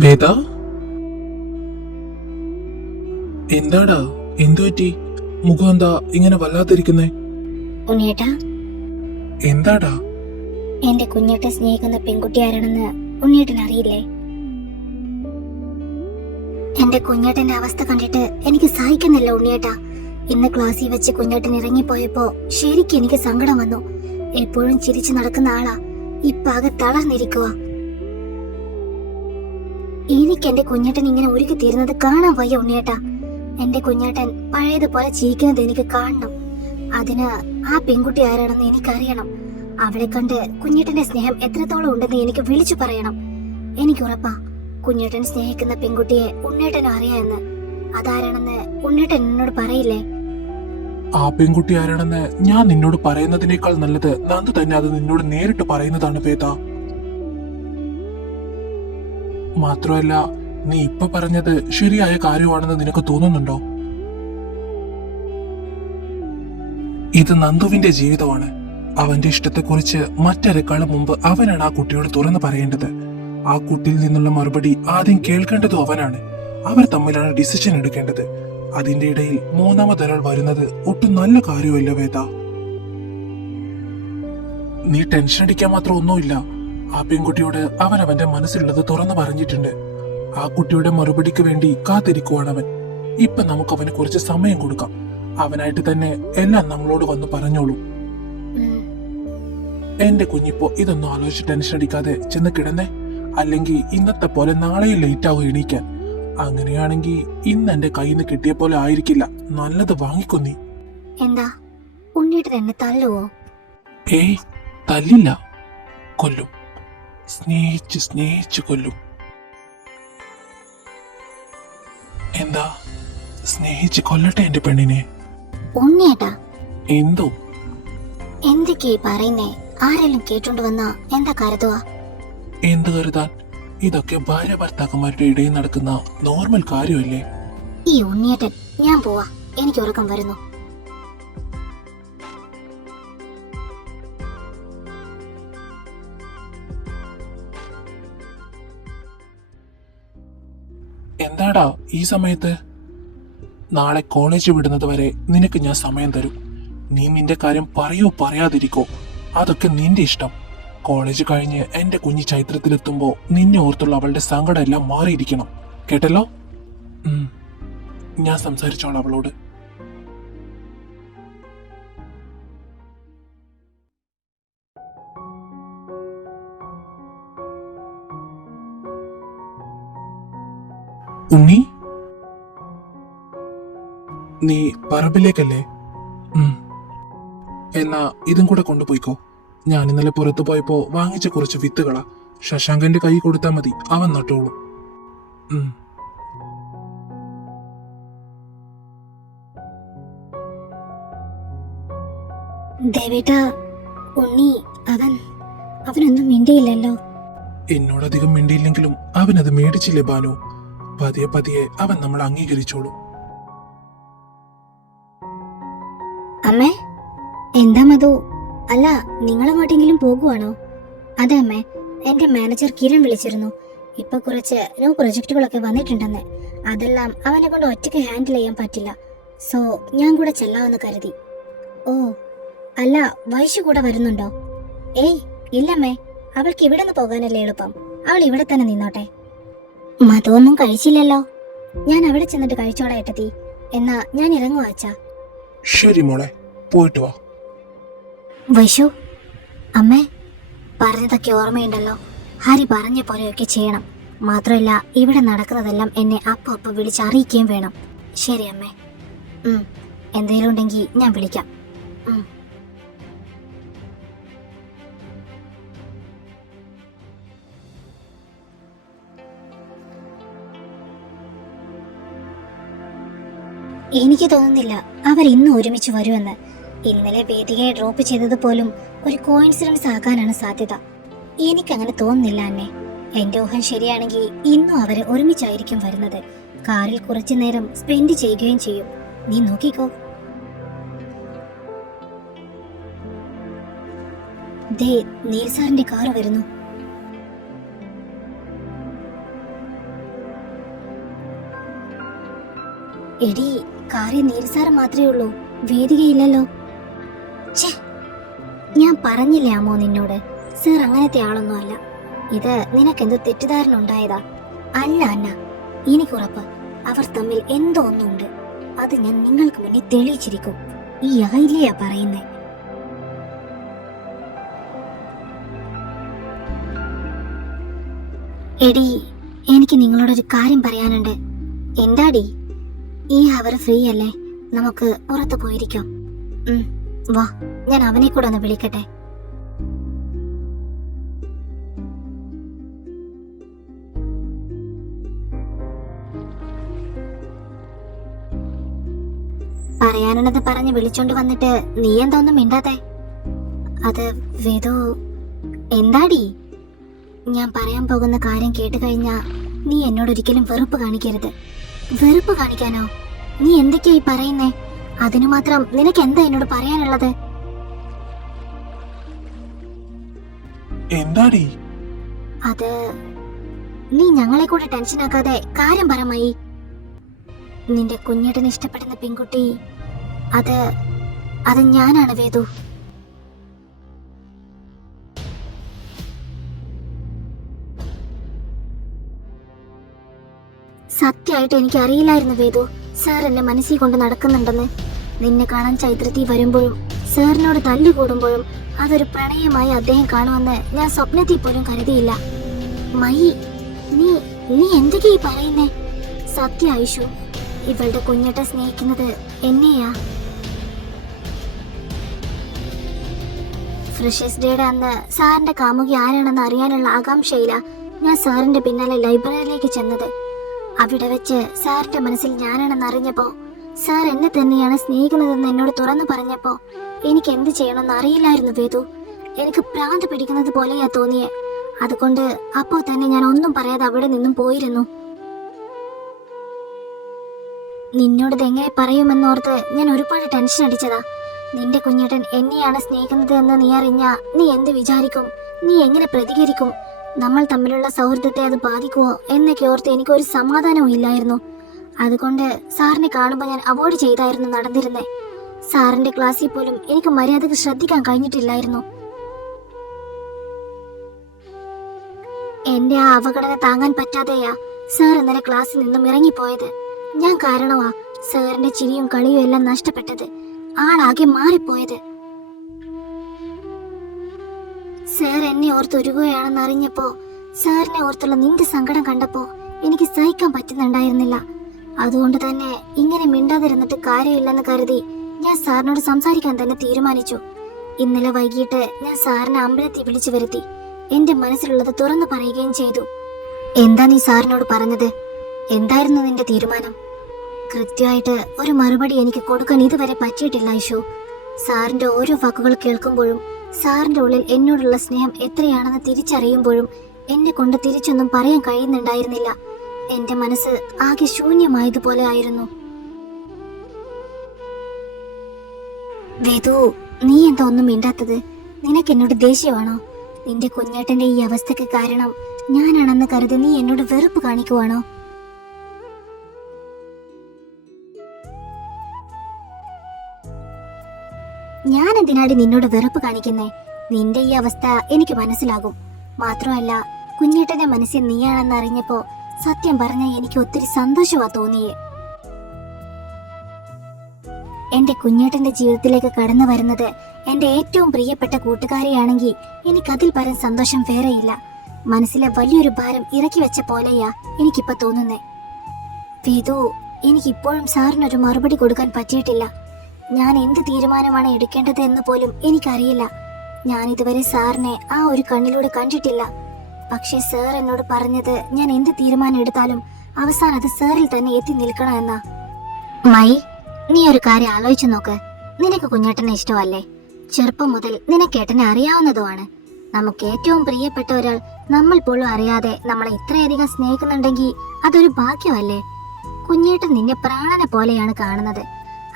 വേദ, എന്താടാ? എന്തു പറ്റി? മുഖം എന്താ ഇങ്ങനെ വല്ലാതിരിക്കുന്നേ? ഉണ്ണിയേട്ടാ, എന്താടാ? എന്റെ കുഞ്ഞേട്ട സ്നേഹിക്കുന്ന പെൺകുട്ടി ആരാണെന്ന് ഉണ്ണിയേട്ടൻ അറിയില്ലേ? എന്റെ കുഞ്ഞേട്ടന്റെ അവസ്ഥ കണ്ടിട്ട് എനിക്ക് സഹിക്കുന്നില്ല ഉണ്ണിയേട്ടാ. ഇന്ന് ക്ലാസ്സിൽ വെച്ച് കുഞ്ഞേട്ടൻ ഇറങ്ങിപ്പോയപ്പോ ശരിക്കും എനിക്ക് സങ്കടം വന്നു. എപ്പോഴും ചിരിച്ചു നടക്കുന്ന ആളാ ഇപ്പൊ ആകെ തളർന്നിരിക്കുക. എനിക്ക് എന്റെ കുഞ്ഞേട്ടൻ ഇങ്ങനെ ഒരുക്കി തീരുന്നത് കാണാൻ വയ്യ ഉണ്ണിയേട്ടാ. എന്റെ കുഞ്ഞേട്ടൻ പഴയതുപോലെ ചിരിക്കുന്നത് എനിക്ക് കാണണം. അതിന് ആ പെൺകുട്ടി ആരാണെന്ന് എനിക്കറിയണം. അവളെ കണ്ട് കുഞ്ഞേട്ടന്റെ സ്നേഹം എത്രത്തോളം ഉണ്ടെന്ന് എനിക്ക് വിളിച്ചു പറയണം. എനിക്ക് ഉറപ്പാ കുഞ്ഞേട്ടൻ സ്നേഹിക്കുന്ന പെൺകുട്ടിയെ ഉണ്ണേട്ടനും അറിയാമെന്ന്. അതാരാണെന്ന് ഉണ്ണേട്ടൻ എന്നോട് പറയില്ലേ? ആ പെൺകുട്ടി ആരാണെന്ന് ഞാൻ നിന്നോട് പറയുന്നതിനേക്കാൾ നല്ലത് നന്ദു തന്നെ അത് നിന്നോട് നേരിട്ട് പറയുന്നതാണ് വേദ. മാത്രമല്ല, നീ ഇപ്പൊ പറഞ്ഞത് ശരിയായ കാര്യമാണെന്ന് നിനക്ക് തോന്നുന്നുണ്ടോ? ഇത് നന്ദുവിന്റെ ജീവിതമാണ്. അവന്റെ ഇഷ്ടത്തെക്കുറിച്ച് മറ്റൊരാളെ മുമ്പ് അവനാണ് ആ കുട്ടിയോട് തുറന്നു പറയേണ്ടത്. ആ കുട്ടിയിൽ നിന്നുള്ള മറുപടി ആദ്യം കേൾക്കേണ്ടതും അവനാണ്. അവർ തമ്മിലാണ് ഡിസിഷൻ എടുക്കേണ്ടത്. അതിന്റെ ഇടയിൽ മൂന്നാമതൊരാൾ വരുന്നത് ഒട്ടും നല്ല കാര്യമല്ല വേദ. നീ ടെൻഷൻ അടിക്കാൻ മാത്രം ഒന്നുമില്ല. ആ പെൺകുട്ടിയോട് അവൻ അവന്റെ മനസ്സിലുള്ളത് തുറന്നു പറഞ്ഞിട്ടുണ്ട്. ആ കുട്ടിയുടെ മറുപടിക്ക് വേണ്ടി കാത്തിരിക്കുവാണ് അവൻ. ഇപ്പൊ നമുക്ക് അവന് കുറച്ച് സമയം കൊടുക്കാം. അവനായിട്ട് തന്നെ എല്ലാം നമ്മളോട് വന്ന് പറഞ്ഞോളൂ. എന്റെ കുഞ്ഞിപ്പോ ഇതൊന്നും ആലോചിച്ച് ടെൻഷൻ അടിക്കാതെ ചെന്ന് കിടന്നേ. അല്ലെങ്കിൽ ഇന്നത്തെ പോലെ നാളെയും ലേറ്റ് ആവും എണീക്കാൻ. അങ്ങനെയാണെങ്കിൽ ഇന്ന് എന്റെ കയ്യിൽ നിന്ന് കിട്ടിയ പോലെ ആയിരിക്കില്ല. നല്ലത് വാങ്ങിക്കൊന്നീ. എന്താ ഉണ്ണിയേട്ടൻ എന്നെ തല്ലുവോ? ഏയ്, തല്ലില്ല, കൊല്ലും. സ്നേഹിച്ച് സ്നേഹിച്ച് കൊല്ലും. എന്താ, സ്നേഹിച്ച് കൊല്ലട്ടെ എന്റെ പെണ്ണിനെ? ഉണ്ണിയേട്ടാ, എന്തോ എന്തൊക്കെയായി പറയുന്നേ? ആരെങ്കിലും കേട്ടോണ്ട് വന്നാ എന്താ കരുതുക? എന്ത് കരുതാൻ? ഇതൊക്കെ ഭാര്യ ഭർത്താക്കന്മാരുടെ ഇടയിൽ നടക്കുന്ന നോർമൽ കാര്യമല്ലേ? ഈ ഉണ്ണിയേട്ടൻ, ഞാൻ പോവാ, എനിക്ക് ഉറക്കം വരുന്നു. എന്താടാ ഈ സമയത്ത്? നാളെ കോളേജ് വിടുന്നത് വരെ നിനക്ക് ഞാൻ സമയം തരും. നീ നിന്റെ കാര്യം പറയോ പറയാതിരിക്കോ, അതൊക്കെ നിന്റെ ഇഷ്ടം. കോളേജ് കഴിഞ്ഞ് എന്റെ കുഞ്ഞി ചൈത്രത്തിലെത്തുമ്പോ നിന്നെ ഓർത്തുള്ള അവളുടെ സങ്കടം എല്ലാം മാറിയിരിക്കണം. കേട്ടല്ലോ? ഞാൻ സംസാരിച്ചോളാം അവളോട്. ഉണ്ണി, നീ പറമ്പിലേക്കല്ലേ? എന്നാ ഇതും കൂടെ കൊണ്ടുപോയിക്കോ. ഞാൻ ഇന്നലെ പുറത്തു പോയപ്പോ വാങ്ങിച്ച കുറച്ച് വിത്തുകളാ. ശശാങ്കന്റെ കൈ കൊടുത്താ മതി, അവൻ നട്ടോളും. ദേവേട്ടാ, ഉണ്ണി അവനൊന്നും മിണ്ടിയില്ലല്ലോ. എന്നോടധികം മിണ്ടിയില്ലെങ്കിലും അവനത് മേടിച്ചില്ലേ ബാനു. പതിയെ പതിയെ അവൻ നമ്മൾ അംഗീകരിച്ചോളൂ. അമ്മേ, എന്താ മധു? അല്ല, നിങ്ങളെങ്ങോട്ടെങ്കിലും പോകുവാണോ? അതെ അമ്മേ, എന്റെ മാനേജർ കിരൺ വിളിച്ചിരുന്നു. ഇപ്പൊ കുറച്ച് ന്യൂ പ്രൊജക്ടുകളൊക്കെ വന്നിട്ടുണ്ടെന്ന്. അതെല്ലാം അവനെ കൊണ്ട് ഒറ്റയ്ക്ക് ഹാൻഡിൽ ചെയ്യാൻ പറ്റില്ല. സോ ഞാൻ കൂടെ ചെല്ലാമെന്ന് കരുതി. ഓ, അല്ല, വൈശു കൂടെ വരുന്നുണ്ടോ? ഏയ് ഇല്ലമ്മേ, അവൾക്ക് ഇവിടെ നിന്ന് പോകാനല്ലേ എളുപ്പം. അവൾ ഇവിടെ തന്നെ നിന്നോട്ടെ. മധു ഒന്നും കഴിച്ചില്ലല്ലോ. ഞാൻ അവിടെ ചെന്നിട്ട് കഴിച്ചോളാം ഏട്ടത്തി. എന്നാ ഞാൻ ഇറങ്ങുവാ അച്ഛാ. ശരി മോളെ, പോയിട്ട് വാ. വൈശു, അമ്മേ പറഞ്ഞതൊക്കെ ഓർമ്മയുണ്ടല്ലോ. ഹരി പറഞ്ഞ പോലെയൊക്കെ ചെയ്യണം. മാത്രമല്ല, ഇവിടെ നടക്കുന്നതെല്ലാം എന്നെ അപ്പൊ വിളിച്ചറിയിക്കുകയും വേണം. ശരി അമ്മേ. എന്തെങ്കിലും ഉണ്ടെങ്കിൽ ഞാൻ വിളിക്കാം. എനിക്ക് തോന്നുന്നില്ല അവർ ഇന്ന് ഒരുമിച്ച് വരുമെന്ന്. ഇന്നലെ വേദികയെ ഡ്രോപ്പ് ചെയ്തത് പോലും ഒരു കോയിൻസിഡൻസ് ആകാനാണ് സാധ്യത. എനിക്കങ്ങനെ തോന്നുന്നില്ല അന്നെ. എന്റെ ഊഹം ശരിയാണെങ്കിൽ ഇന്നും അവര് ഒരുമിച്ചായിരിക്കും വരുന്നത്. കാറിൽ കുറച്ചു നേരം സ്പെൻഡ് ചെയ്യുകയും ചെയ്യും. നീ നോക്കിക്കോ. ദേ, നീൽ സാറിന്റെ കാർ വരുന്നു. എടി, കാര്യം നീൽസാറ് മാത്രമേ ഉള്ളൂ, വേദികയില്ലല്ലോ. ഛേ, ഞാൻ പറഞ്ഞില്ലേ അമ്മോ നിന്നോട്, സർ അങ്ങനത്തെ ആളൊന്നും അല്ല. ഇത് നിനക്കെന്ത് തെറ്റിദ്ധാരണ ഉണ്ടായതാ? അല്ല അന്ന, എനിക്കുറപ്പ് അവർ തമ്മിൽ എന്തോ ഒന്നുണ്ട്. അത് ഞാൻ നിങ്ങൾക്ക് മുന്നിൽ തെളിയിച്ചിരിക്കും. ഈ അഹല്യയാ പറയുന്നേ. എടി, എനിക്ക് നിങ്ങളോടൊരു കാര്യം പറയാനുണ്ട്. എന്താടി? ഈ അവർ ഫ്രീ അല്ലേ? നമുക്ക് പുറത്ത് പോയിരിക്കാം. വാ, ഞാൻ അവനെ കൂടെ ഒന്ന് വിളിക്കട്ടെ. പറയാനുള്ളത് പറഞ്ഞ് വിളിച്ചോണ്ട് വന്നിട്ട് നീ എന്താ ഒന്നും മിണ്ടാതെ? അത് വേദു. എന്താടി? ഞാൻ പറയാൻ പോകുന്ന കാര്യം കേട്ട് കഴിഞ്ഞാ നീ എന്നോട് ഒരിക്കലും വെറുപ്പ് കാണിക്കരുത്. വെറുപ്പ് കാണിക്കാനോ? നീ എന്തൊക്കെയായി പറയുന്നേ? അതിനു മാത്രം നിനക്ക് എന്താ എന്നോട് പറയാനുള്ളത്? എന്താടി? അത് നീ ഞങ്ങളെ കൂടെ ടെൻഷനാക്കാതെ കാര്യം പറമായി. നിന്റെ കുഞ്ഞേട്ടന് ഇഷ്ടപ്പെടുന്ന പെൺകുട്ടി അത് ഞാനാണ് വേദു. സത്യമായിട്ട് എനിക്ക് അറിയില്ലായിരുന്നു വേദു, സാർ എന്നെ മനസ്സിൽ കൊണ്ട് നടക്കുന്നുണ്ടെന്ന്. നിന്നെ കാണാൻ ചൈത്രത്തിൽ വരുമ്പോഴും സാറിനോട് തല്ലുകൂടുമ്പോഴും അതൊരു പ്രണയമായി അദ്ദേഹം കാണുമെന്ന് ഞാൻ സ്വപ്നത്തിൽ പോലും കരുതിയില്ല. മയി, നീ എന്തൊക്കെയാ പറയുന്നേ? സത്യ ആയിഷു, ഇവളുടെ കുഞ്ഞേട്ട സ്നേഹിക്കുന്നത് എന്നെയാ. ഫ്രഷേഴ്സ് ഡേയുടെ അന്ന് സാറിന്റെ കാമുകി ആരാണെന്ന് അറിയാനുള്ള ആകാംക്ഷയില ഞാൻ സാറിന്റെ പിന്നാലെ ലൈബ്രറിയിലേക്ക് ചെന്നത്. അവിടെ വെച്ച് സാറിന്റെ മനസ്സിൽ ഞാനാണെന്ന് അറിഞ്ഞപ്പോ, സാർ എന്നെ തന്നെയാണ് സ്നേഹിക്കുന്നതെന്ന് എന്നോട് തുറന്നു പറഞ്ഞപ്പോ എനിക്ക് എന്ത് ചെയ്യണമെന്ന് അറിയില്ലായിരുന്നു വേദു. എനിക്ക് ഭ്രാന്ത് പിടിക്കുന്നത് പോലെയാ തോന്നിയേ. അതുകൊണ്ട് അപ്പോ തന്നെ ഞാൻ ഒന്നും പറയാതെ അവിടെ നിന്നും പോയിരുന്നു. നിന്നോട് എങ്ങനെ പറയുമെന്നോർത്ത് ഞാൻ ഒരുപാട് ടെൻഷൻ അടിച്ചതാ. നിന്റെ കുഞ്ഞേട്ടൻ എന്നെയാണ് സ്നേഹിക്കുന്നത് എന്ന് നീ അറിഞ്ഞാ നീ എന്ത് വിചാരിക്കും? നീ എങ്ങനെ പ്രതികരിക്കും? നമ്മൾ തമ്മിലുള്ള സൗഹൃദത്തെ അത് ബാധിക്കുവോ എന്നൊക്കെ ഓർത്ത് എനിക്കൊരു സമാധാനവും ഇല്ലായിരുന്നു. അതുകൊണ്ട് സാറിനെ കാണുമ്പോൾ ഞാൻ അവോയ്ഡ് ചെയ്തായിരുന്നു നടന്നിരുന്നേ. സാറിന്റെ ക്ലാസ്സിൽ പോലും എനിക്ക് മര്യാദക്ക് ശ്രദ്ധിക്കാൻ കഴിഞ്ഞിട്ടില്ലായിരുന്നു. എന്റെ ആ അവഗണന താങ്ങാൻ പറ്റാതെയാ സാർ ഇന്നലെ ക്ലാസ്സിൽ നിന്നും ഇറങ്ങിപ്പോയത്. ഞാൻ കാരണമാ സാറിന്റെ ചിരിയും കളിയും എല്ലാം നഷ്ടപ്പെട്ടത്. ആളാകെ മാറിപ്പോയത്. സാർ എന്നെ ഓർത്തൊരുകയാണെന്ന് അറിഞ്ഞപ്പോ, സാറിനെ ഓർത്തുള്ള നിന്റെ സങ്കടം കണ്ടപ്പോ എനിക്ക് സഹിക്കാൻ പറ്റുന്നുണ്ടായിരുന്നില്ല. അതുകൊണ്ട് തന്നെ ഇങ്ങനെ മിണ്ടാതിരുന്നിട്ട് കാര്യമില്ലെന്ന് കരുതി ഞാൻ സാറിനോട് സംസാരിക്കാൻ തന്നെ തീരുമാനിച്ചു. ഇന്നലെ വൈകിട്ട് ഞാൻ സാറിനെ അമ്പലത്തിൽ വിളിച്ചു വരുത്തി എന്റെ മനസ്സിലുള്ളത് തുറന്നു പറയുകയും ചെയ്തു. എന്താ നീ സാറിനോട് പറഞ്ഞത്? എന്തായിരുന്നു നിന്റെ തീരുമാനം? കൃത്യമായിട്ട് ഒരു മറുപടി എനിക്ക് കൊടുക്കാൻ ഇതുവരെ പറ്റിയിട്ടില്ല ഐഷു. സാറിന്റെ ഓരോ വാക്കുകൾ കേൾക്കുമ്പോഴും സാറിന്റെ ഉള്ളിൽ എന്നോടുള്ള സ്നേഹം എത്രയാണെന്ന് തിരിച്ചറിയുമ്പോഴും എന്നെ കൊണ്ട് തിരിച്ചൊന്നും പറയാൻ കഴിയുന്നുണ്ടായിരുന്നില്ല. എന്റെ മനസ്സ് ആകെ ശൂന്യമായതുപോലെ ആയിരുന്നു. വേദു, നീ എന്താ ഒന്നും മിണ്ടാത്തത്? നിനക്ക് എന്നോട് ദേഷ്യമാണോ? നിന്റെ കുഞ്ഞേട്ടന്റെ ഈ അവസ്ഥക്ക് കാരണം ഞാനാണെന്ന് കരുതി നീ എന്നോട് വെറുപ്പ് കാണിക്കുവാണോ? ഞാൻ എന്തിനാടി നിന്നോട് വെറുപ്പ് കാണിക്കുന്നേ? നിന്റെ ഈ അവസ്ഥ എനിക്ക് മനസ്സിലാകും. മാത്രമല്ല, കുഞ്ഞേട്ടന്റെ മനസ്സിൽ നീയാണെന്ന് അറിഞ്ഞപ്പോ സത്യം പറഞ്ഞ എനിക്ക് ഒത്തിരി സന്തോഷമാ തോന്നിയേ. എന്റെ കുഞ്ഞേട്ടന്റെ ജീവിതത്തിലേക്ക് കടന്നു വരുന്നത് എന്റെ ഏറ്റവും പ്രിയപ്പെട്ട കൂട്ടുകാരിയാണെങ്കിൽ എനിക്കതിൽ പരം സന്തോഷം വേറെയില്ല. മനസ്സിലെ വലിയൊരു ഭാരം ഇറക്കി വെച്ച പോലെയാ എനിക്കിപ്പോ തോന്നുന്നേ. വേദു, എനിക്കിപ്പോഴും സാറിനൊരു മറുപടി കൊടുക്കാൻ പറ്റിയിട്ടില്ല. ഞാൻ എന്ത് തീരുമാനമാണ് എടുക്കേണ്ടത് എന്ന് പോലും എനിക്കറിയില്ല. ഞാൻ ഇതുവരെ സാറിനെ ആ ഒരു കണ്ണിലൂടെ കണ്ടിട്ടില്ല. പക്ഷെ സാർ എന്നോട് പറഞ്ഞത് ഞാൻ എന്ത് തീരുമാനം എടുത്താലും അവസാനം അത് സാറിൽ തന്നെ എത്തി നിൽക്കണം എന്നാ. മൈ, നീ ഒരു കാര്യം ആലോചിച്ചു നോക്ക്. നിനക്ക് കുഞ്ഞേട്ടനെ ഇഷ്ടമല്ലേ? ചെറുപ്പം മുതൽ നിനക്കേട്ടനെ അറിയാവുന്നതുമാണ്. നമുക്ക് ഏറ്റവും പ്രിയപ്പെട്ട ഒരാൾ നമ്മൾ പോലും അറിയാതെ നമ്മളെ ഇത്രയധികം സ്നേഹിക്കുന്നുണ്ടെങ്കിൽ അതൊരു ഭാഗ്യമല്ലേ? കുഞ്ഞേട്ടൻ നിന്നെ പ്രാണനെ പോലെയാണ് കാണുന്നത്.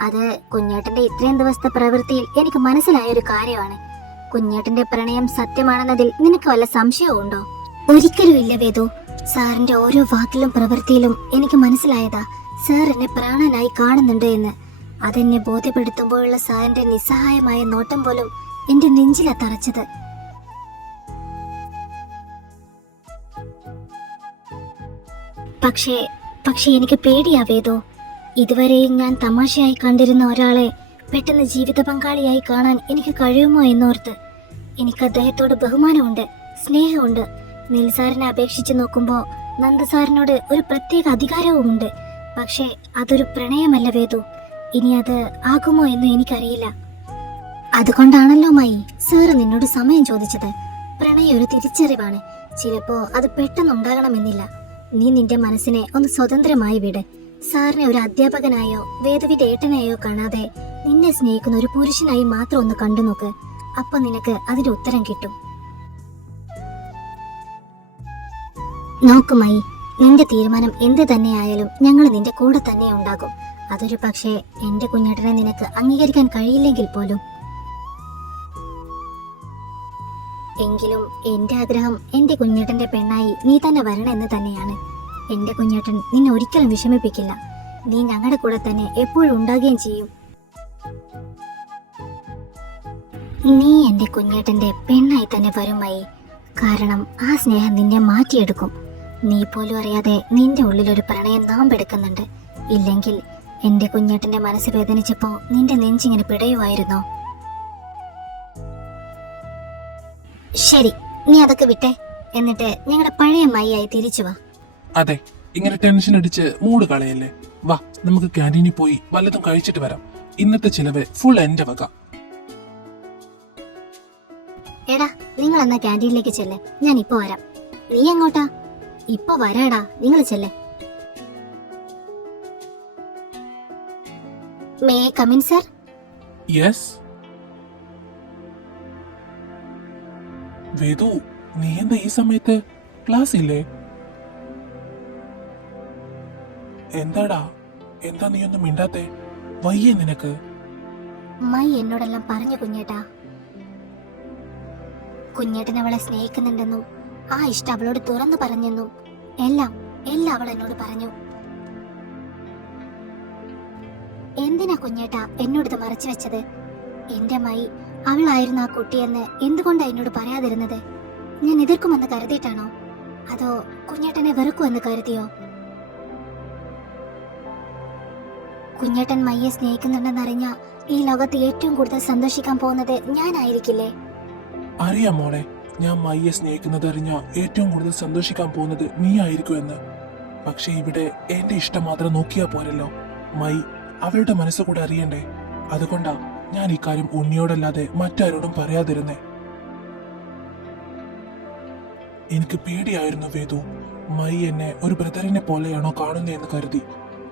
അത് കുഞ്ഞേട്ടന്റെ ഇത്രയും ദിവസത്തെ പ്രവൃത്തിയിൽ എനിക്ക് മനസ്സിലായ ഒരു കാര്യമാണ്. കുഞ്ഞേട്ടന്റെ പ്രണയം സത്യമാണെന്നതിൽ നിനക്ക് വല്ല സംശയവും ഉണ്ടോ? ഒരിക്കലും ഇല്ല വേദു. സാറിന്റെ ഓരോ വാക്കിലും പ്രവൃത്തിയിലും എനിക്ക് മനസ്സിലായതാ സാർ എന്നെ പ്രാണനായി കാണുന്നുണ്ട് എന്ന്. അതെന്നെ ബോധ്യപ്പെടുത്തുമ്പോഴുള്ള സാറിന്റെ നിസ്സഹായമായ നോട്ടം പോലും എന്റെ നെഞ്ചിലാ തറച്ചത്. പക്ഷേ എനിക്ക് പേടിയാവേതോ. ഇതുവരെയും ഞാൻ തമാശയായി കണ്ടിരുന്ന ഒരാളെ പെട്ടെന്ന് ജീവിത പങ്കാളിയായി കാണാൻ എനിക്ക് കഴിയുമോ എന്നോർത്ത്. എനിക്ക് അദ്ദേഹത്തോട് ബഹുമാനമുണ്ട്, സ്നേഹമുണ്ട്. നിൽസാറിനെ അപേക്ഷിച്ച് നോക്കുമ്പോൾ നന്ദസാറിനോട് ഒരു പ്രത്യേക അധികാരവുമുണ്ട്. പക്ഷേ അതൊരു പ്രണയമല്ല വേദു. ഇനി അത് ആകുമോ എന്ന് എനിക്കറിയില്ല. അതുകൊണ്ടാണല്ലോ മായി സാറ് നിന്നോട് സമയം ചോദിച്ചത്. പ്രണയം ഒരു തിരിച്ചറിവാണ്. ചിലപ്പോ അത് പെട്ടെന്നുണ്ടാകണമെന്നില്ല. നീ നിന്റെ മനസ്സിനെ ഒന്ന് സ്വതന്ത്രമായി വിട്. സാറിനെ ഒരു അധ്യാപകനായോ വേദുവിന്റെ ഏട്ടനായോ കാണാതെ നിന്നെ സ്നേഹിക്കുന്ന ഒരു പുരുഷനായി മാത്രം ഒന്ന് കണ്ടു നോക്ക്. അപ്പൊ നിനക്ക് അതിന്റെ ഉത്തരം കിട്ടും. നോക്കുമായി, നിന്റെ തീരുമാനം എന്ത് തന്നെയായാലും ഞങ്ങൾ നിന്റെ കൂടെ തന്നെ ഉണ്ടാകും. അതൊരു പക്ഷേ എന്റെ കുഞ്ഞേട്ടനെ നിനക്ക് അംഗീകരിക്കാൻ കഴിയില്ലെങ്കിൽ പോലും. എങ്കിലും എന്റെ ആഗ്രഹം എന്റെ കുഞ്ഞേട്ടന്റെ പെണ്ണായി നീ തന്നെ വരണമെന്ന് തന്നെയാണ്. എന്റെ കുഞ്ഞേട്ടൻ നിന്നെ ഒരിക്കലും വിഷമിപ്പിക്കില്ല. നീ ഞങ്ങളുടെ കൂടെ തന്നെ എപ്പോഴും ഉണ്ടാകുകയും ചെയ്യും. നീ എന്റെ കുഞ്ഞേട്ടന്റെ പെണ്ണായി തന്നെ വരുമായി. കാരണം ആ സ്നേഹം നിന്നെ മാറ്റിയെടുക്കും. നീ പോലും അറിയാതെ നിന്റെ ഉള്ളിലൊരു പ്രണയം നാമ്പെടുക്കുന്നുണ്ട്. ഇല്ലെങ്കിൽ എന്റെ കുഞ്ഞേട്ടന്റെ മനസ്സ് വേദനിച്ചപ്പോ നിന്റെ നെഞ്ചിങ്ങനെ പിടയുമായിരുന്നോ? ശരി, നീ അതൊക്കെ വിട്ടെ. എന്നിട്ട് ഞങ്ങളുടെ പഴയ മൈയായി തിരിച്ചു വാ. അതെ, ഇങ്ങനെ ടെൻഷൻ അടിച്ച് മൂഡ് കളയല്ലേ. വാ, നമുക്ക് ക്യാൻറ്റീനിൽ പോയി വല്ലതും കഴിച്ചിട്ട് വരാം. ഇന്നത്തെ ചിലവ് ഫുൾ എന്റെ വക. എടാ, നിങ്ങൾ എന്നാ ക്യാൻറ്റീനിലേക്ക് ചെല്ലേ, ഞാൻ ഇപ്പൊ വരാം. നീ എങ്ങോട്ടാ? ഇപ്പൊ വരാടാ, നിങ്ങൾ ചെല്ലേ. May come in sir? യെസ്. വേദു, നീ എന്താ ഈ സമയത്ത്? ക്ലാസ് ഇല്ലേ? എന്താടാ, എന്താ നീ ഒന്നും മിണ്ടാത്തെ? വയ്യേ നിനക്ക്? മൈ എന്നോടെല്ലാം പറഞ്ഞു കുഞ്ഞേട്ടാ. കുഞ്ഞേട്ടൻ അവളെ സ്നേഹിക്കുന്നുണ്ടെന്നും ആ ഇഷ്ടം അവളോട് തുറന്നു പറഞ്ഞെന്നും എല്ലാം അവൾ എന്നോട് പറഞ്ഞു. എന്തിനാ കുഞ്ഞേട്ടാ എന്നോടിത് മറച്ചു വെച്ചത്? എന്റെ മൈ അവളായിരുന്നു ആ കുട്ടിയെന്ന് എന്തുകൊണ്ടാ എന്നോട് പറയാതിരുന്നത്? ഞാൻ എതിർക്കുമെന്ന് കരുതിയിട്ടാണോ? അതോ കുഞ്ഞേട്ടനെ വെറുക്കുമെന്ന് കരുതിയോ? കുഞ്ഞേട്ടൻ മയ്യെ സ്നേഹിക്കുന്നുണ്ടെന്നറിഞ്ഞ ഈ ലോകത്ത് ഏറ്റവും കൂടുതൽ സന്തോഷിക്കാൻ പോകുന്നത് ഞാനായിരിക്കില്ലേ? അറിയാം മോളെ, ഞാൻ മയ്യെ സ്നേഹിക്കുന്നത് അറിഞ്ഞ ഏറ്റവും കൂടുതൽ സന്തോഷിക്കാൻ പോകുന്നത് നീ ആയിരിക്കുമെന്ന്. പക്ഷെ ഇവിടെ എന്റെ ഇഷ്ടം മാത്രം നോക്കിയാ പോരല്ലോ. മൈ അവളുടെ മനസ്സ് കൂടെ അറിയണ്ടേ. അതുകൊണ്ടാ ഞാൻ ഇക്കാര്യം ഉണ്ണിയോടല്ലാതെ മറ്റാരോടും പറയാതിരുന്നേ. എനിക്ക് പേടിയായിരുന്നു വേദു. മൈ എന്നെ ഒരു ബ്രദറിനെ പോലെയാണോ കാണുന്നതെന്ന് കരുതി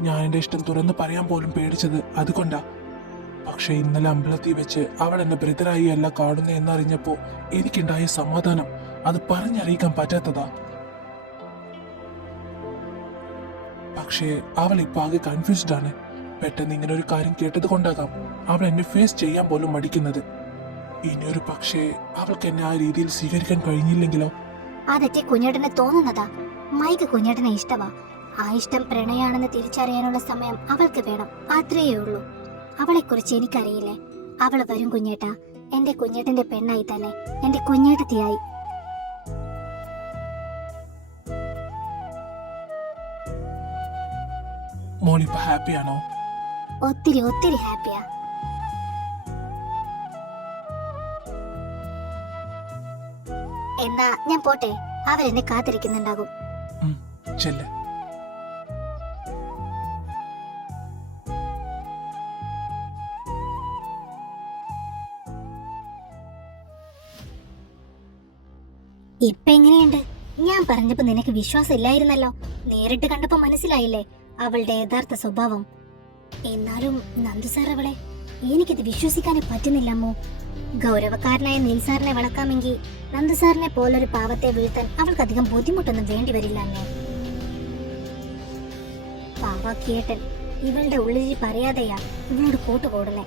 ഞാൻ എന്റെ ഇഷ്ടം തുറന്ന് പറയാൻ പോലും പേടിച്ചത് അതുകൊണ്ടാ. പക്ഷെ ഇന്നലെ അമ്പലത്തിൽ വെച്ച് അവൾ എന്നെ ബ്രദറായി അല്ല കാണുന്ന എന്നറിഞ്ഞപ്പോ എനിക്കുണ്ടായ സമാധാനം അത് പറഞ്ഞറിയിക്കാൻ പറ്റാത്തതാ. പക്ഷേ അവൾ ഇപ്പൊ ആകെ കൺഫ്യൂസ്ഡ് ആണ്. പെട്ടെന്ന് ഇങ്ങനെ ഒരു കാര്യം കേട്ടത് കൊണ്ടാകാം അവൾ എന്നെ ഫേസ് ചെയ്യാൻ പോലും മടിക്കുന്നത്. ഇനിയൊരു പക്ഷേ അവൾക്ക് എന്നെ ആ രീതിയിൽ സ്വീകരിക്കാൻ കഴിഞ്ഞില്ലെങ്കിലോ? അതൊക്കെ കുഞ്ഞേട്ടനെ തോന്നുന്നതാ. മൈക്ക് കുഞ്ഞേട്ടനെ ഇഷ്ടമാ. ആ ഇഷ്ടം പ്രണയാണെന്ന് തിരിച്ചറിയാനുള്ള സമയം അവൾക്ക് വേണം. അത്രയേ ഉള്ളൂ. അവളെ കുറിച്ച് എനിക്കറിയില്ലേ. അവള് വരും കുഞ്ഞേട്ടാ, എന്റെ കുഞ്ഞേട്ടന്റെ പെണ്ണായി തന്നെ, എന്റെ കുഞ്ഞേട്ടത്തിയായി. മോളിപ്പോ ഹാപ്പിയാണോ? ഒത്തിരി ഒത്തിരി ഹാപ്പിയാ. എന്നാ ഞാൻ പോട്ടെ, അവരെന്നെ കാത്തിരിക്കുന്നുണ്ടാകും. ചെല്ല്. ഇപ്പൊ എങ്ങനെയുണ്ട്? ഞാൻ പറഞ്ഞപ്പോ നിനക്ക് വിശ്വാസം ഇല്ലായിരുന്നല്ലോ. നേരിട്ട് കണ്ടപ്പോ മനസ്സിലായില്ലേ അവളുടെ യഥാർത്ഥ സ്വഭാവം. എന്നാലും നന്ദു സാർ അവളെ, എനിക്കിത് വിശ്വസിക്കാനേ പറ്റുന്നില്ലമ്മോ. ഗൗരവക്കാരനായ നീൽസാറിനെ വളക്കാമെങ്കിൽ നന്ദു സാറിനെ പോലൊരു പാവത്തെ വീഴ്ത്താൻ അവൾക്കധികം ബുദ്ധിമുട്ടൊന്നും വേണ്ടി വരില്ല അന്നേ. പാവാക്കിയേട്ടൻ ഇവളുടെ ഉള്ളിൽ പറയാതെയാ ഇവളോട് കൂട്ടുകൂടുന്നേ.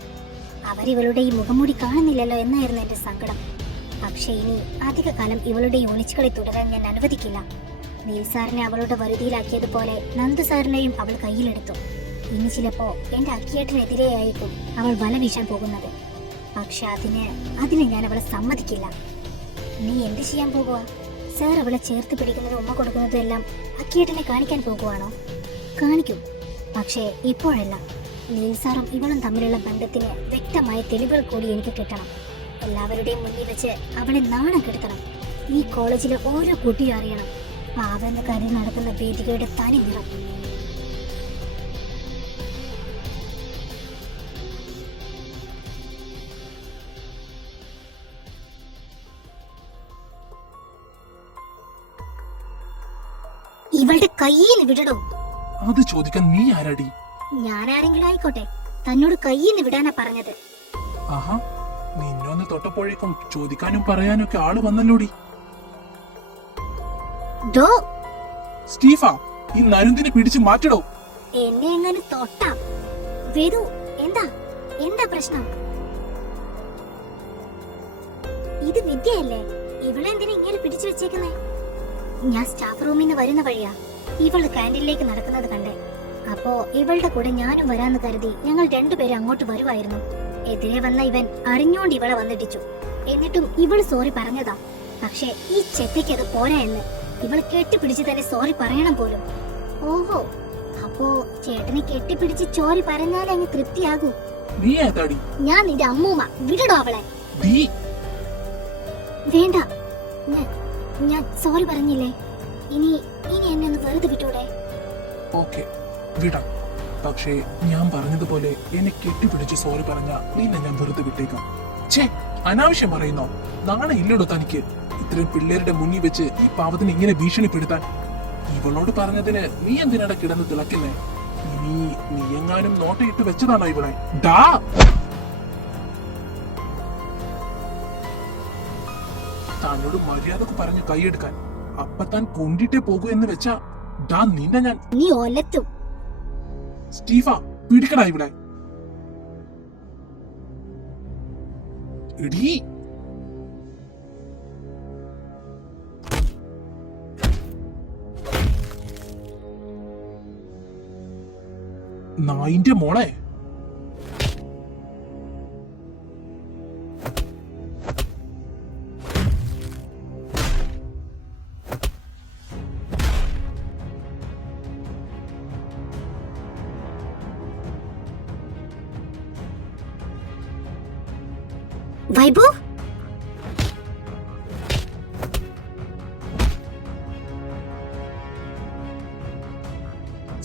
അവരിവളുടെ ഈ മുഖംമൂടി കാണുന്നില്ലല്ലോ എന്നായിരുന്നു എന്റെ സങ്കടം. പക്ഷെ ഇനി അധിക കാലം ഇവളുടെ ഈ ഒളിച്ചുകളി തുടരാൻ ഞാൻ അനുവദിക്കില്ല. നീൽ സാറിനെ അവളുടെ വരുതിയിലാക്കിയതുപോലെ നന്ദു സാറിനെയും അവൾ കയ്യിലെടുത്തു. ഇനി ചിലപ്പോ എന്റെ അക്കിയേട്ടനെതിരെയായിരിക്കും അവൾ വല വീശാൻ പോകുന്നത്. പക്ഷെ അതിന് ഞാൻ അവളെ സമ്മതിക്കില്ല. നീ എന്ത് ചെയ്യാൻ പോകുക? സാർ അവളെ ചേർത്ത് പിടിക്കുന്നതും ഉമ്മ കൊടുക്കുന്നതും എല്ലാം അക്കിയേട്ടനെ കാണിക്കാൻ പോകുവാണോ? കാണിക്കും, പക്ഷേ ഇപ്പോഴല്ല. നീൽ സാറും ഇവളും തമ്മിലുള്ള ബന്ധത്തിന് വ്യക്തമായ തെളിവുകൾ കൂടി എനിക്ക് കിട്ടണം. എല്ലാവരുടെയും മുന്നിൽ വെച്ച് അവളെ നാണം കെടുത്തണം. ഈ കോളേജിലെ ഓരോ കുട്ടിയും അറിയണം പാവെന്ന കാര്യം നടക്കുന്ന വേദികയുടെ തനി നിറം. ഇവളുടെ കയ്യിൽ വിടടോ. അത് ചോദിക്കാൻ നീ ആരാടി? ഞാനാരെങ്കിലും ആയിക്കോട്ടെ, തന്നോട് കയ്യിൽ വിടാനാ പറഞ്ഞത്. ആഹാ, നിന്നൊന്ന് തൊട്ടപ്പോഴേക്കും ചോദിക്കാനും പറയാനൊക്കെ ആള് വന്നല്ലോടി. ഡോ സ്റ്റീഫ, ഈ നരുന്തിനെ പിടിച്ചു മാറ്റടോ. എന്നെ എങ്ങനെ തൊട്ടാ? വേദു, എന്താ പ്രശ്നം? ഇത് വിദ്യയല്ലേ? ഇവളെന്തിനാ ഇങ്ങനെ പിടിച്ചു വെച്ചേക്കുന്നേ? ഞാൻ സ്റ്റാഫ് റൂമിൽ നിന്ന് വരുന്ന വഴിയാ ഇവള് ക്യാൻറ്റീനിലേക്ക് നടക്കുന്നത് കണ്ടേ. അപ്പോ ഇവളുടെ കൂടെ ഞാനും വരാന്ന് കരുതി ഞങ്ങൾ രണ്ടുപേരും അങ്ങോട്ട് വരുവായിരുന്നു. എതിരെ വന്ന ഇവൻ അറിഞ്ഞോണ്ട് ഇവളെ വന്നിടിച്ചു. എന്നിട്ടും ഇവള് സോറി പറഞ്ഞതാ. പക്ഷെ ഈ ചെത്തിക്ക് അത് പോരാ എന്ന് ഇവള് കെട്ടിപ്പിടിച്ച് തന്നെ സോറി പറയണം പോലും. ഓഹോ, അപ്പോ ചേട്ടനെ കെട്ടിപ്പിടിച്ച് സോറി പറഞ്ഞാലേ അങ്ങ് തൃപ്തിയാകൂ. നീ ഏതാടി? ഞാൻ നിന്റെ അമ്മൂമ്മ. വിടടോ അവളെ. വേണ്ട, ഞാൻ സോറി പറഞ്ഞില്ലേ. ഇനി എന്നെ ഒന്ന് വെറുതെ വിട്ടൂടെ? ഓക്കെ, വിടാം. പക്ഷേ ഞാൻ പറഞ്ഞതുപോലെ എന്നെ കെട്ടിപ്പിടിച്ച് സോറി പറഞ്ഞ നിന്നെ ഞാൻ വെറുതെ വിട്ടേക്കാം. ഛേ, അനാവശ്യം പറയുന്നോ? നാണ ഇല്ലടോ തനിക്ക്? ഇത്രയും പിള്ളേരുടെ മുന്നിൽ വെച്ച് ഈ പാവത്തിന് ഇങ്ങനെ ഭീഷണിപ്പെടുത്താൻ. ഇവളോട് പറഞ്ഞതിന് നീ എന്തിനാണ് കിടന്ന് തിളക്കുന്നേ? ഇനി നീ എങ്ങാനും നോട്ടയിട്ട് വെച്ചതാണോ ഇവളെ? ഡാ, താനോട് മര്യാദക്ക് പറഞ്ഞു കൈയെടുക്കാൻ. അപ്പൊ താൻ കൊണ്ടിട്ടേ പോകൂ എന്ന് വെച്ചാ ഡാ നിന്നെ ഞാൻ. നീ ഒലത്തും. സ്റ്റീഫ, പിടിക്കടാ ഇവിടെ. എടീ, നായിന്റെ മോളെ. വൈഭു,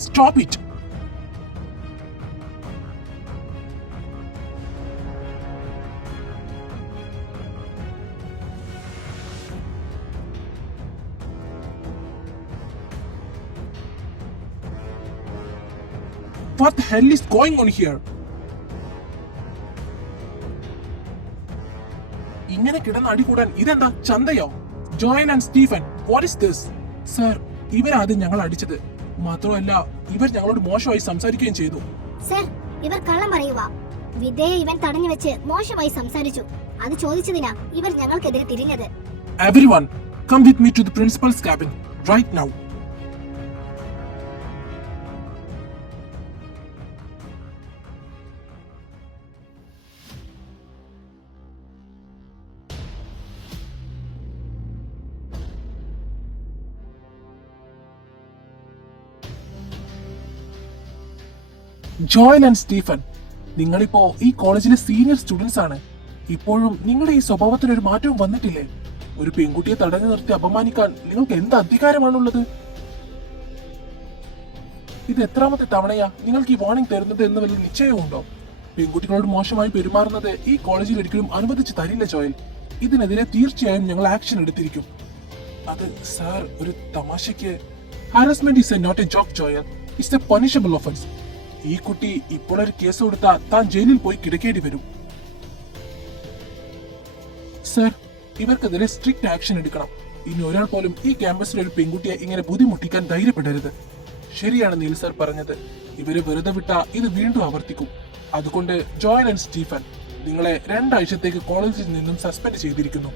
stop it. What the hell is going on here? ഇങ്ങനെ കിടന്ന് അടികൂടാൻ ഇതെന്താ ചന്തയോ? Joyan and Stephen, what is this? Sir, ഇവരാദ്യം ഞങ്ങൾ അടിച്ചത്. മാത്രമല്ല ഇവർ ഞങ്ങളോട് മോശമായി സംസാരിക്കുകയും ചെയ്തു. സർ, ഇവർ കള്ളം പറയുക. വിദ്യയെ ഇവൻ തടഞ്ഞു വെച്ച് മോശമായി സംസാരിച്ചു. അത് ചോദിച്ചതിനാ ഇവർ ഞങ്ങൾക്കെതിരെ തിരിഞ്ഞത്. Everyone, come with me to the principal's cabin right now. Joel and Stephen, നിങ്ങളിപ്പോ ഈ കോളേജിലെ സീനിയർ സ്റ്റുഡൻസ് ആണ്. ഇപ്പോഴും നിങ്ങളുടെ ഈ സ്വഭാവത്തിന് ഒരു മാറ്റവും വന്നിട്ടില്ലേ? ഒരു പെൺകുട്ടിയെ തടഞ്ഞു നിർത്തി അപമാനിക്കാൻ നിങ്ങൾക്ക് എന്ത് അധികാരമാണുള്ളത്? ഇത് എത്രാമത്തെ തവണയാ നിങ്ങൾക്ക് ഈ വാർണിംഗ് തരുന്നത് എന്ന് വല്ല നിശ്ചയമുണ്ടോ? പെൺകുട്ടികളോട് മോശമായി പെരുമാറുന്നത് ഈ കോളേജിൽ ഒരിക്കലും അനുവദിച്ചു തരില്ല ജോയൽ. ഇതിനെതിരെ തീർച്ചയായും ഞങ്ങൾ ആക്ഷൻ എടുത്തിരിക്കും. അത് സാർ, ഒരു തമാശയ്ക്ക്. Harassment is not a joke Joel, it's a punishable offence. ഈ കുട്ടി ഇപ്പോൾ ഒരു കേസ് കൊടുത്താൽ താൻ ജയിലിൽ പോയി കിടക്കേണ്ടി വരും. സർ, ഇവർക്കെതിരെ സ്ട്രിക്റ്റ് ആക്ഷൻ എടുക്കണം. ഇനി ഒരാൾ പോലും ഈ ക്യാമ്പസിൽ ഒരു പെൺകുട്ടിയെ ഇങ്ങനെ ബുദ്ധിമുട്ടിക്കാൻ ധൈര്യപ്പെടരുത്. ശരിയാണ് നീൽ സർ പറഞ്ഞത്. ഇവരെ വെറുതെ വിട്ടാ ഇത് വീണ്ടും ആവർത്തിക്കും. അതുകൊണ്ട് ജോയൽ ആൻഡ് സ്റ്റീഫൻ, നിങ്ങളെ 2 ആഴ്ചത്തേക്ക് കോളേജിൽ നിന്നും സസ്പെൻഡ് ചെയ്തിരിക്കുന്നു.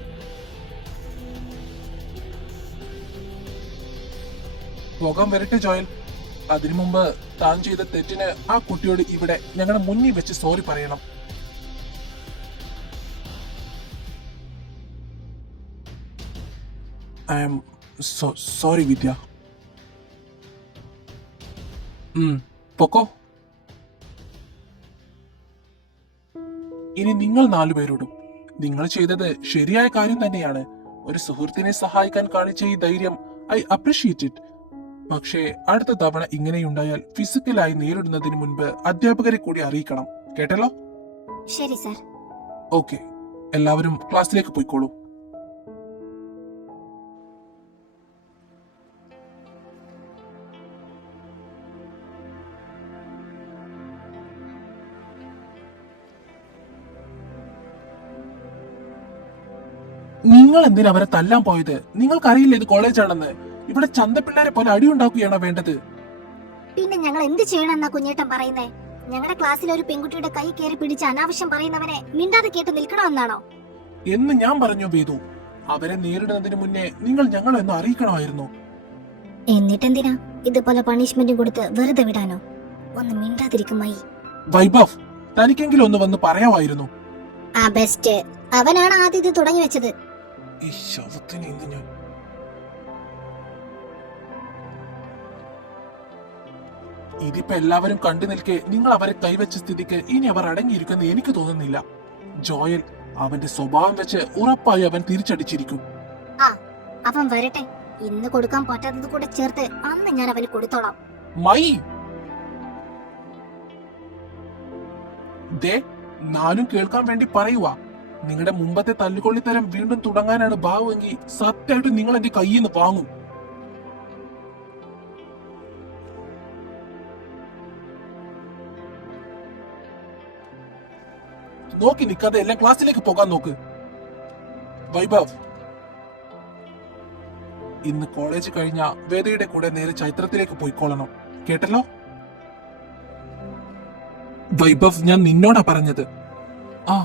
പോകാൻ വരട്ടെ ജോയൽ. അതിനു മുമ്പ് താൻ ചെയ്ത തെറ്റിന് ആ കുട്ടിയോട് ഇവിടെ ഞങ്ങളുടെ മുന്നിൽ വെച്ച് സോറി പറയണം. ഐ ആം സോറി വിദ്യ. പൊക്കോ. ഇനി നിങ്ങൾ 4 പേരോടും നിങ്ങൾ ചെയ്തത് ശരിയായ കാര്യം തന്നെയാണ്. ഒരു സുഹൃത്തിനെ സഹായിക്കാൻ കാണിച്ച ഈ ധൈര്യം ഐ അപ്രീഷിയേറ്റ് ഇറ്റ്. പക്ഷേ അടുത്ത തവണ ഇങ്ങനെയുണ്ടായാൽ ഫിസിക്കലായി നേരിടുന്നതിന് മുൻപ് അധ്യാപകരെ കൂടി അറിയിക്കണം. കേട്ടല്ലോ? ശരി സർ. ഓക്കെ, എല്ലാവരും ക്ലാസ്സിലേക്ക് പോയിക്കോളൂ. നിങ്ങൾ എന്തിനാ അവരെ തല്ലാൻ പോയത്? നിങ്ങൾക്കറിയില്ല ഇത് കോളേജാണെന്ന്. ഇവിടെ ചന്തപ്പിള്ളേരെ പോലെ അടിയുണ്ടാക്കുകയാണോ വേണ്ടത്? പിന്നെ ഞങ്ങൾ എന്ത് ചെയ്യണമെന്നാ കുഞ്ഞേട്ടൻ പറയുന്നേ? ഞങ്ങളുടെ ക്ലാസ്സിലെ ഒരു പെൺകുട്ടിയുടെ കൈ കയറി പിടിച്ച് അനാവശ്യം പറയുന്നവനെ മിണ്ടാതെ കേട്ട് നിൽക്കണമെന്നാണോ? എന്ന് ഞാൻ പറഞ്ഞു വേദു. അവരെ നേരിടുന്നതിന് മുന്നേ നിങ്ങൾ ഞങ്ങളെ ഒന്ന് അറിയിക്കണമായിരുന്നു. എന്നിട്ടെന്തിനാ ഇതുപോലെ പണിഷ്മെന്റും കൊടുത്ത് വെറുതെ വിടാനോ? ഒന്ന് മിണ്ടാതിരിക്കുമായി. വൈഭവ്, തനിക്കെങ്കിലും ഒന്ന് വന്ന് പറയാമായിരുന്നു. ആ ബെസ്റ്റ്. അവനാണ് ആദ്യം ഇത് തുടങ്ങി വെച്ചത്. ഈ ശവത്തിന് ഇന്ന് ഞാൻ ഇതിപ്പോ എല്ലാവരും കണ്ടു നിൽക്കെ നിങ്ങൾ അവരെ കൈവച്ച സ്ഥിതിക്ക് ഇനി അവർ അടങ്ങിയിരിക്കുമെന്ന് എനിക്ക് തോന്നുന്നില്ല. ജോയൽ, അവന്റെ സ്വഭാവം വെച്ച് ഉറപ്പായി അവൻ തിരിച്ചടിച്ചിരിക്കും. അവൻ വരട്ടെ. ഇന്ന് കൊടുക്കാൻ പറ്റാത്തത് കൂടെ ചേർത്ത് അന്ന് ഞാൻ അവന് കൊടുത്തോളാം. മൈ ദേ, ഞാനും കേൾക്കാൻ വേണ്ടി പറയുക. നിങ്ങളുടെ മുമ്പത്തെ തല്ലുകൊള്ളിത്തരം വീണ്ടും തുടങ്ങാനാണ് ഭാവമെങ്കിൽ സത്യമായിട്ട് നിങ്ങൾ എന്റെ കയ്യിൽ നിന്ന് വാങ്ങും. നോക്കി നിൽക്കാതെ എല്ലാം ക്ലാസ്സിലേക്ക് പോകാൻ നോക്ക്. വൈഭവ്, ഇന്ന് കോളേജ് കഴിഞ്ഞ വേദയുടെ കൂടെ നേരെ ചൈത്രത്തിലേക്ക് പോയിക്കോളണം. കേട്ടല്ലോ? വൈഭവ്, ഞാൻ നിന്നോടാ പറഞ്ഞത്. ആ,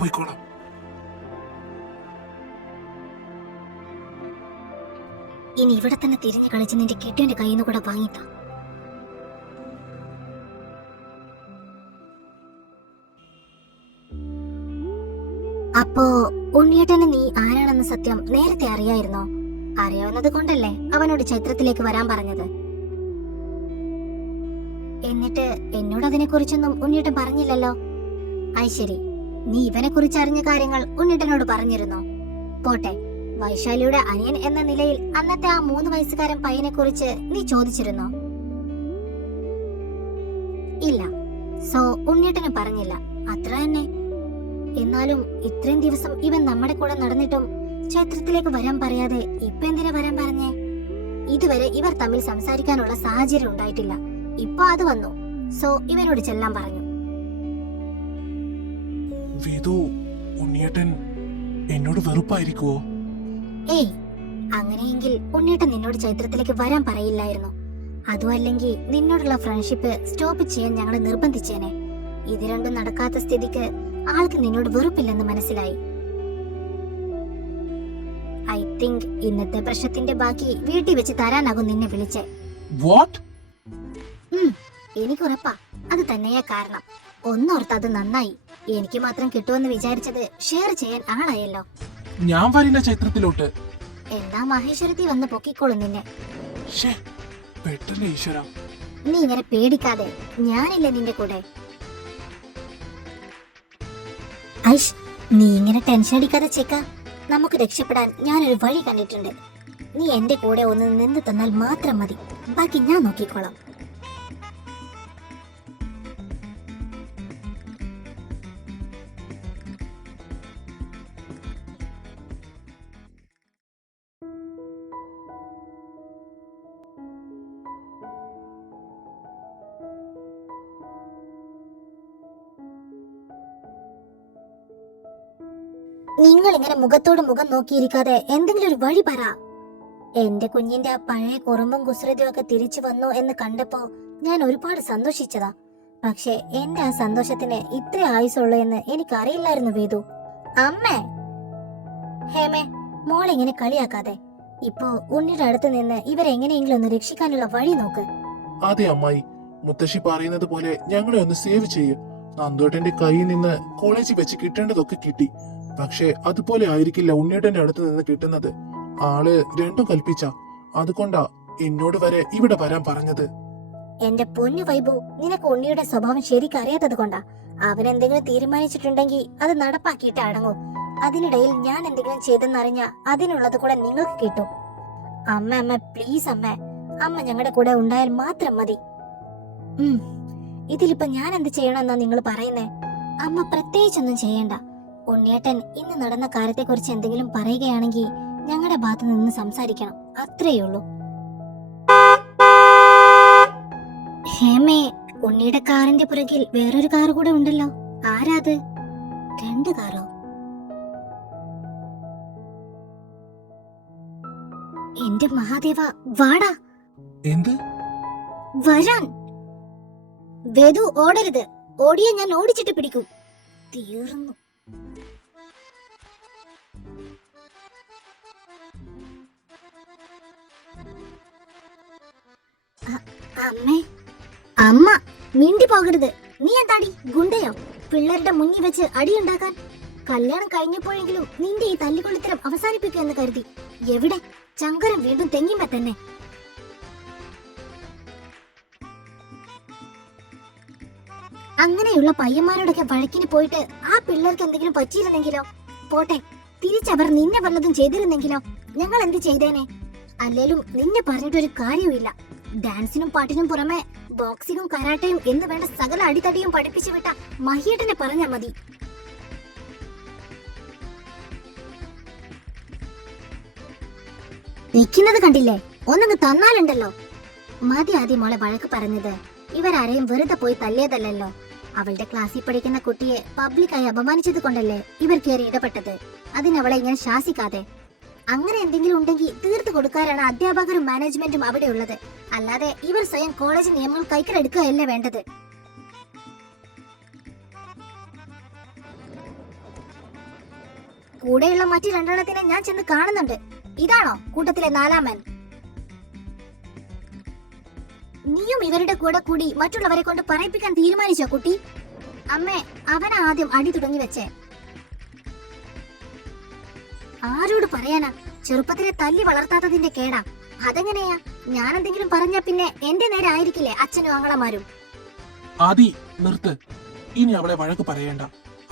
പോയിക്കോളാം. ഇനി ഇവിടെ തന്നെ തിരിഞ്ഞു കളിച്ച് നിന്റെ കെട്ടിയന്റെ കയ്യിൽ നിന്ന് കൂടെ വാങ്ങിത്താ. അപ്പോ ഉണ്ണിയേട്ടന് നീ ആരാണെന്ന് സത്യം നേരത്തെ അറിയായിരുന്നോ? അറിയാവുന്നത് കൊണ്ടല്ലേ അവനോട് ചൈത്രത്തിലേക്ക് വരാൻ പറഞ്ഞത്? എന്നിട്ട് എന്നോട് അതിനെ കുറിച്ചൊന്നും ഉണ്ണിയേട്ടൻ പറഞ്ഞില്ലല്ലോ. അത് ശരി, നീ ഇവനെ കുറിച്ച് അറിഞ്ഞ കാര്യങ്ങൾ ഉണ്ണിയേട്ടനോട് പറഞ്ഞിരുന്നോ? പോട്ടെ, വൈശാലിയുടെ അനിയൻ എന്ന നിലയിൽ അന്നത്തെ ആ 3 വയസ്സുകാരൻ പയ്യനെ കുറിച്ച് നീ ചോദിച്ചിരുന്നോ? ഇല്ല. സോ ഉണ്ണിയേട്ടന് പറഞ്ഞില്ല, അത്ര തന്നെ. എന്നാലും ഇത്രയും ദിവസം ഇവൻ നമ്മുടെ കൂടെ നടന്നിട്ടും ചൈത്രത്തിലേക്ക് വരാൻ പറയാതെ ഇപ്പൊ എന്തിനാ വരാൻ പറഞ്ഞേ? ഇതുവരെ ഇവർ തമ്മിൽ സംസാരിക്കാനുള്ള സാഹചര്യം ഉണ്ടായിട്ടില്ല. ഇപ്പൊ അത് വന്നു. സോ ഇവനോട് ചെല്ലാൻ പറഞ്ഞു. വേദു, ഉണ്ണിയേട്ടൻ എന്നോട് വെറുപ്പായിരിക്കുവോ? ഏയ്, അങ്ങനെയെങ്കിൽ ഉണ്ണിയേട്ടൻ നിന്നോട് ചൈത്രത്തിലേക്ക് വരാൻ പറയില്ലായിരുന്നു. അതുമല്ലെങ്കിൽ നിന്നോടുള്ള ഫ്രണ്ട്ഷിപ്പ് സ്റ്റോപ്പ് ചെയ്യാൻ ഞങ്ങളെ നിർബന്ധിച്ചേനെ. ഇത് രണ്ടും നടക്കാത്ത സ്ഥിതിക്ക് ആൾക്ക് നിന്നോട് വെറുപ്പില്ലെന്ന് മനസ്സിലായി. ഐ തിങ്ക് ഇന്നത്തെ പ്രശ്നത്തിന്റെ ബാക്കി വീട്ടിൽ വെച്ച് തരാനാകും നിന്നെ വിളിച്ചേ. വാട്ട്? എനിക്ക് ഉറപ്പാ അത് തന്നെയാ കാരണം. ഒന്നോർത്ത് അത് നന്നായി. എനിക്ക് മാത്രം കിട്ടുമെന്ന് വിചാരിച്ചത് ഷെയർ ചെയ്യാൻ ആളായല്ലോ. ഞാൻ വരില്ല ചൈത്രത്തിലോട്ട്. എന്താ മഹേശ്വരത്തി വന്ന് പൊക്കിക്കോളും നിന്നെ. പെട്ടെന്ന് ഈശ്വര, നീ ഇങ്ങനെ പേടിക്കാതെ, ഞാനില്ലേ നിന്റെ കൂടെ. ഐഷ്, നീ ഇങ്ങനെ ടെൻഷൻ അടിക്കാതെ ചെക്ക. നമുക്ക് രക്ഷപ്പെടാൻ ഞാനൊരു വഴി കണ്ടിട്ടുണ്ട്. നീ എന്റെ കൂടെ ഒന്ന് നിന്ന് തന്നാൽ മാത്രം മതി. ബാക്കി ഞാൻ നോക്കിക്കോളാം. നിങ്ങൾ ഇങ്ങനെ മുഖത്തോട് മുഖം നോക്കിയിരിക്കാതെ എന്തെങ്കിലും ഒരു വഴി പറ. എന്റെ കുഞ്ഞിന്റെ ആ പഴയ കുറുമ്പും കുസൃതിയും ഒക്കെ തിരിച്ചു വന്നു എന്ന് കണ്ടപ്പോ ഞാൻ ഒരുപാട് സന്തോഷിച്ചതാ. പക്ഷെ എന്റെ ആ സന്തോഷത്തിന് ഇത്ര ആയുസുള്ളൂ എന്ന് എനിക്കറിയില്ലായിരുന്നു വേദു. അമ്മേ, ഹേമേ, മോളിങ്ങനെ കളിയാക്കാതെ. ഇപ്പോ ഉണ്ണിയുടെ അടുത്ത് നിന്ന് ഇവരെങ്ങനെയെങ്കിലും ഒന്ന് രക്ഷിക്കാനുള്ള വഴി നോക്ക്. അതെ അമ്മായി, മുത്തശ്ശി പറയുന്നത് പോലെ ഞങ്ങളെ ഒന്ന് സേവ് ചെയ്യ്. നന്ദോട്ടന്റെ കയ്യിൽ നിന്ന് കോളേജിൽ വെച്ച് കിട്ടേണ്ടതൊക്കെ കിട്ടി. പക്ഷെ അതുപോലെ ആയിരിക്കില്ല ഉണ്ണിയേട്ടന്റെ അടുത്ത് നിന്ന് കിട്ടുന്നത്. ആള് രണ്ടും കൽപ്പിച്ച. അതുകൊണ്ടാ എന്നോട് വരെ ഇവിടെ വരാൻ പറഞ്ഞത്. എന്റെ പൊന്നു വൈബു, നിനക്ക് ഉണ്ണിയുടെ സ്വഭാവം ശരിക്കും അറിയാത്തത് കൊണ്ടാ. അവൻ എന്തെങ്കിലും തീരുമാനിച്ചിട്ടുണ്ടെങ്കിൽ അത് നടപ്പാക്കിയിട്ട് അടങ്ങൂ. അതിനിടയിൽ ഞാൻ എന്തെങ്കിലും ചെയ്തെന്നറിഞ്ഞ അതിനുള്ളത് കൂടെ നിങ്ങൾക്ക് കിട്ടും. അമ്മ പ്ലീസ് അമ്മ ഞങ്ങളുടെ കൂടെ ഉണ്ടായാൽ മാത്രം മതി. ഇതിലിപ്പോ ഞാൻ എന്ത് ചെയ്യണമെന്നാ നിങ്ങൾ പറയുന്നേ? അമ്മ പ്രത്യേകിച്ചൊന്നും ചെയ്യണ്ട. ഉണ്ണിയേട്ടൻ ഇന്ന് നടന്ന കാര്യത്തെക്കുറിച്ച് എന്തെങ്കിലും പറയുകയാണെങ്കിൽ ഞങ്ങളുടെ ഭാഗത്ത് നിന്ന് സംസാരിക്കണം, അത്രയുള്ളൂ. ഹേമേ, ഉണ്ണിയുടെ കാറിന്റെ പുറകിൽ വേറൊരു കാർ കൂടെ ഉണ്ടല്ലോ. ആരാത്? 2 കാറോ? എന്റെ മഹാദേവ, വാടാ. എന്ത്? വരാൻ. വേദു, ഓടരുത്. ഓടിയ ഞാൻ ഓടിച്ചിട്ട് പിടിക്കും. തീർന്നു. അമ്മേ, അമ്മ മിണ്ടി പോകരുത്. നീ എന്താടി ഗുണ്ടയോ? പിള്ളേരുടെ മുന്നിൽ വെച്ച് അടിയുണ്ടാക്കാൻ. കല്യാണം കഴിഞ്ഞപ്പോഴെങ്കിലും നിന്റെ ഈ തല്ലിക്കൊള്ളിത്തരം അവസാനിപ്പിക്കുമെന്ന് കരുതി. എവിടെ? ചങ്കരം വീണ്ടും തെങ്ങിമ്മ തന്നെ. അങ്ങനെയുള്ള പയ്യന്മാരോടൊക്കെ വഴക്കിന് പോയിട്ട് ആ പിള്ളേർക്ക് എന്തെങ്കിലും പറ്റിയിരുന്നെങ്കിലോ? പോട്ടെ, തിരിച്ചവർ നിന്നെ വല്ലതും ചെയ്തിരുന്നെങ്കിലോ? ഞങ്ങൾ എന്ത് ചെയ്തേനെ? അല്ലേലും നിന്നെ പറഞ്ഞിട്ടൊരു കാര്യവുമില്ല. ഡാൻസിനും പാട്ടിനും പുറമെ ബോക്സിങ്ങും കരാട്ടയും എന്ന് വേണ്ട സകല അടിത്തടിയും പഠിപ്പിച്ചു വിട്ട മഹിയേട്ടനെ പറഞ്ഞാ മതി. നിൽക്കുന്നത് കണ്ടില്ലേ? ഒന്നങ്ങ് തന്നാലുണ്ടല്ലോ. മതി ആദ്യം മോളെ വഴക്ക് പറഞ്ഞത്. ഇവരാരെയും വെറുതെ പോയി തല്ലിയതല്ലോ. അവളുടെ ക്ലാസ്സിൽ പഠിക്കുന്ന കുട്ടിയെ പബ്ലിക്കായി അപമാനിച്ചത് കൊണ്ടല്ലേ ഇവർ കയറി ഇടപെട്ടത്. അതിനവളെ ഇങ്ങനെ ശാസിക്കാതെ. അങ്ങനെ എന്തെങ്കിലും ഉണ്ടെങ്കിൽ തീർത്തു കൊടുക്കാനാണ് അധ്യാപകരും മാനേജ്മെന്റും അവിടെ ഉള്ളത്. അല്ലാതെ ഇവർ സ്വയം കോളേജ് നിയമങ്ങൾ കൈക്കലെടുക്കുകയല്ലേ വേണ്ടത്. കൂടെയുള്ള മറ്റു 2 ഞാൻ ചെന്ന് കാണുന്നുണ്ട്. ഇതാണോ കൂട്ടത്തിലെ 4-മൻ? നീയും ഇവരുടെ കൂടെ കൂടി മറ്റുള്ളവരെ കൊണ്ട് പറയിപ്പിക്കാൻ തീരുമാനിച്ചോ കുട്ടി? അമ്മേ, അവനാ ആദ്യം അടി തുടങ്ങി വെച്ചേ. ആരോട് പറയാനാ? ചെറുപ്പത്തിലെ തല്ലി വളർത്താത്തതിന്റെ കേടാ. അതെങ്ങനെയാ? ഞാൻ എന്തെങ്കിലും പറഞ്ഞാ പിന്നെ എന്റെ നേരെ ആയിരിക്കില്ലേ അച്ഛനും ആങ്ങളമാരും? ആദി, നിർത്ത്. ഇനി അവളെ വഴക്ക് പറയേണ്ട.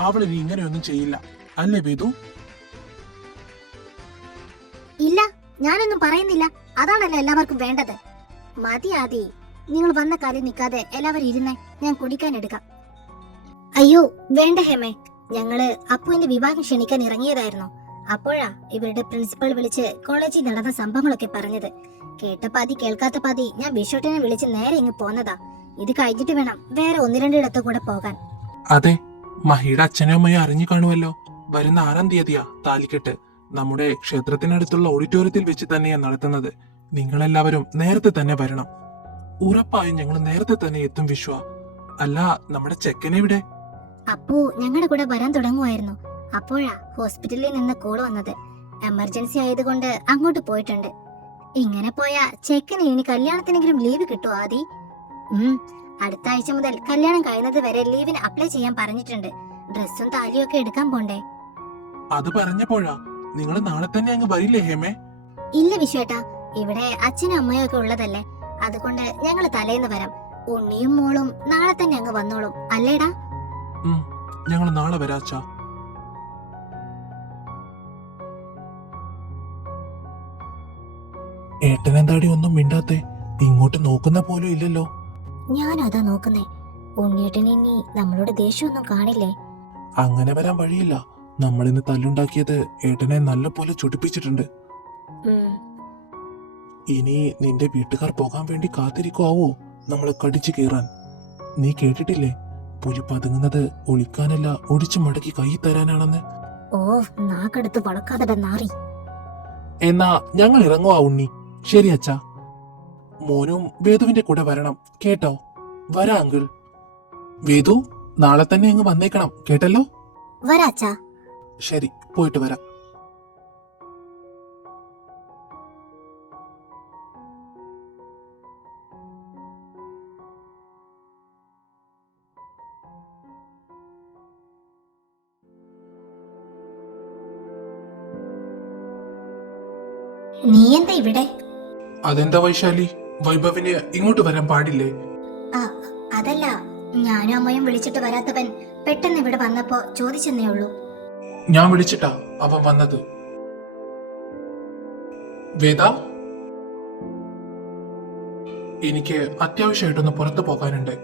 അവളിനി ഇങ്ങനെയൊന്നും ചെയ്യില്ല, അല്ലേ വേദു? ഇല്ല, ഞാനൊന്നും പറയുന്നില്ല. അതാണല്ലോ എല്ലാവർക്കും വേണ്ടത്. മതി ആദി, നിങ്ങൾ വന്ന കാര്യം നിൽക്കാതെ എല്ലാവരും ഇരുന്നേ, ഞാൻ കുടിക്കാൻ എടുക്കാം. അയ്യോ വേണ്ട ഹേമേ, ഞങ്ങള് അപ്പുവിന്റെ വിവാഹം ക്ഷണിക്കാൻ ഇറങ്ങിയതായിരുന്നു. അപ്പോഴാ ഇവരുടെ പ്രിൻസിപ്പൾ വിളിച്ച് കോളേജിൽ നടന്ന സംഭവങ്ങളൊക്കെ പറഞ്ഞത്. കേട്ട പാതി കേൾക്കാത്ത പാതി ഞാൻ ബിഷോട്ടിനെ വിളിച്ച് നേരെ ഇങ്ങ് പോന്നതാ. ഇത് കഴിഞ്ഞിട്ട് വേണം വേറെ 1-2 ഇടത്തു കൂടെ പോകാൻ. അതെ, മഹിയുടെ അച്ഛനും അമ്മയും അറിഞ്ഞു കാണുമല്ലോ. വരുന്ന 6-ാം തീയതിയാ താലിക്കെട്ട്. നമ്മുടെ ക്ഷേത്രത്തിനടുത്തുള്ള ഓഡിറ്റോറിയത്തിൽ വെച്ച് തന്നെയാ നടത്തുന്നത്. നിങ്ങളെല്ലാവരും നേരത്തെ തന്നെ വരണം. ഉറപ്പായും ഞങ്ങൾ നേരത്തെ തന്നെ എത്തും വിശ്വ. അല്ല, നമ്മുടെ ചെക്കനെവിടെ? അപ്പു ഞങ്ങളുടെ കൂടെ വരാൻ തുടങ്ങുമായിരുന്നു. അപ്പോഴാ ഹോസ്പിറ്റലിൽ നിന്ന് കോൾ വന്നത്. എമർജൻസി ആയതുകൊണ്ട് അങ്ങോട്ട് പോയിട്ടുണ്ട്. ഇങ്ങനെ പോയാ ചെക്കന് ഇനി കല്യാണത്തിനെങ്കിലും ലീവ് കിട്ടുമോ ആദി? അടുത്ത ആഴ്ച മുതൽ കല്യാണം കഴിയുന്നത് വരെ ലീവിന് അപ്ലൈ ചെയ്യാൻ പറഞ്ഞിട്ടുണ്ട്. ഡ്രസ്സും താലിയും ഒക്കെ എടുക്കാൻ പോണ്ടേ? അത് പറഞ്ഞപ്പോഴാ. നിങ്ങൾ നാളെ തന്നെ അങ്ങ് വരില്ലേ ഹേമേ? ഇല്ല വിശ്വേട്ടാ, ഇവിടെ അച്ഛനും അമ്മയും ഒക്കെ ഉള്ളതല്ലേ. അതുകൊണ്ട് ഞങ്ങൾ തലേന്ന് വരാം. ഉണ്ണിയും മോളും നാളെ തന്നെ അങ്ങ് വന്നോളും, അല്ലേടാ? ഞങ്ങൾ നാളെ വരാച്ചാ. ഏട്ടനെന്താടി ഒന്നും മിണ്ടാത്തെ? ഇങ്ങോട്ട് നോക്കുന്ന പോലും ഇല്ലല്ലോ. ഞാനും അതാ നോക്കുന്നേ. ഉണ്ണിയേട്ടൻ ഇനി നമ്മളോട് ദേഷ്യമൊന്നും കാണില്ലേ? അങ്ങനെ വരാൻ വഴിയില്ല. നമ്മളിന്ന് തല്ലുണ്ടാക്കിയത് ഏട്ടനെ നല്ല പോലെ ചൊടിപ്പിച്ചിട്ടുണ്ട്. ഇനി നിന്റെ വീട്ടുകാർ പോകാൻ വേണ്ടി കാത്തിരിക്കുവോ നമ്മളെ കടിച്ചു കീറാൻ? നീ കേട്ടിട്ടില്ലേ, പുലി പതുങ്ങുന്നത് ഒളിക്കാനല്ല ഒടിച്ചു മടക്കി കൈ തരാനാണെന്ന്. ഓ, നാക്കടുത്ത് വളക്കാതെ നാറി. എന്നാ ഞങ്ങൾ ഇറങ്ങുവാ ഉണ്ണി. ശരി അച്ഛാ. മോനും വേദുവിന്റെ കൂടെ വരണം കേട്ടോ? വരാ അങ്കിൾ. വേദു, നാളെ തന്നെ അങ്ങ് വന്നേക്കണം കേട്ടല്ലോ? വരാച്ചാ. ശരി, പോയിട്ട് വരാം. നീ എന്താ ഇവിടെ? അതെന്താ വൈശാലി, വൈഭവിന് ഇങ്ങോട്ട് വരാൻ പാടില്ലേ? ആ, അതല്ല, ഞാനും അമ്മയും വിളിച്ചിട്ട് വരാത്തവൻ പെട്ടെന്ന് ഇവിടെ വന്നപ്പോ ചോദിച്ചെന്നേ ഉള്ളൂ. ഞാൻ വിളിച്ചിട്ടാ അവൻ വന്നത്. വേദ, എനിക്ക് അത്യാവശ്യമായിട്ടൊന്ന് പുറത്തു പോകാനുണ്ട്.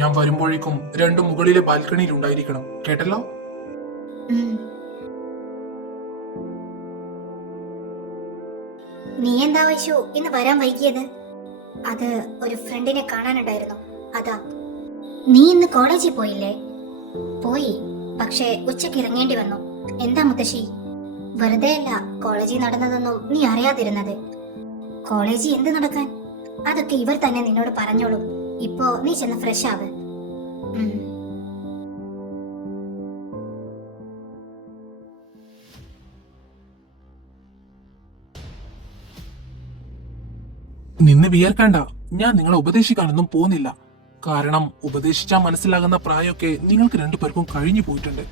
ഞാൻ വരുമ്പോഴേക്കും രണ്ടും മുകളിലെ ബാൽക്കണിയിൽ ഉണ്ടായിരിക്കണം, കേട്ടല്ലോ? ഉം. നീ എന്താ വൈശു ഇന്ന് വരാൻ വൈകിയത്? അത് ഒരു ഫ്രണ്ടിനെ കാണാനുണ്ടായിരുന്നു, അതാ. നീ ഇന്ന് കോളേജിൽ പോയില്ലേ? പോയി, പക്ഷേ ഉച്ചയ്ക്ക് ഇറങ്ങേണ്ടി വന്നു. എന്താ മുത്തശ്ശി? വെറുതെ അല്ല കോളേജിൽ നടന്നതൊന്നും നീ അറിയാതിരുന്നത്. കോളേജിൽ എന്ത് നടക്കാൻ? അതൊക്കെ ഇവർ തന്നെ നിന്നോട് പറഞ്ഞോളും. ഇപ്പോ നീ ചെന്ന് ഫ്രഷ് ആവ്. നിന്ന് വിയർക്കണ്ട, ഞാൻ നിങ്ങളെ ഉപദേശിക്കാനൊന്നും പോകുന്നില്ല. കാരണം ഉപദേശിച്ചാൽ മനസ്സിലാകുന്ന പ്രായമൊക്കെ നിങ്ങൾക്ക് രണ്ടുപേർക്കും കഴിഞ്ഞു പോയിട്ടുണ്ട്.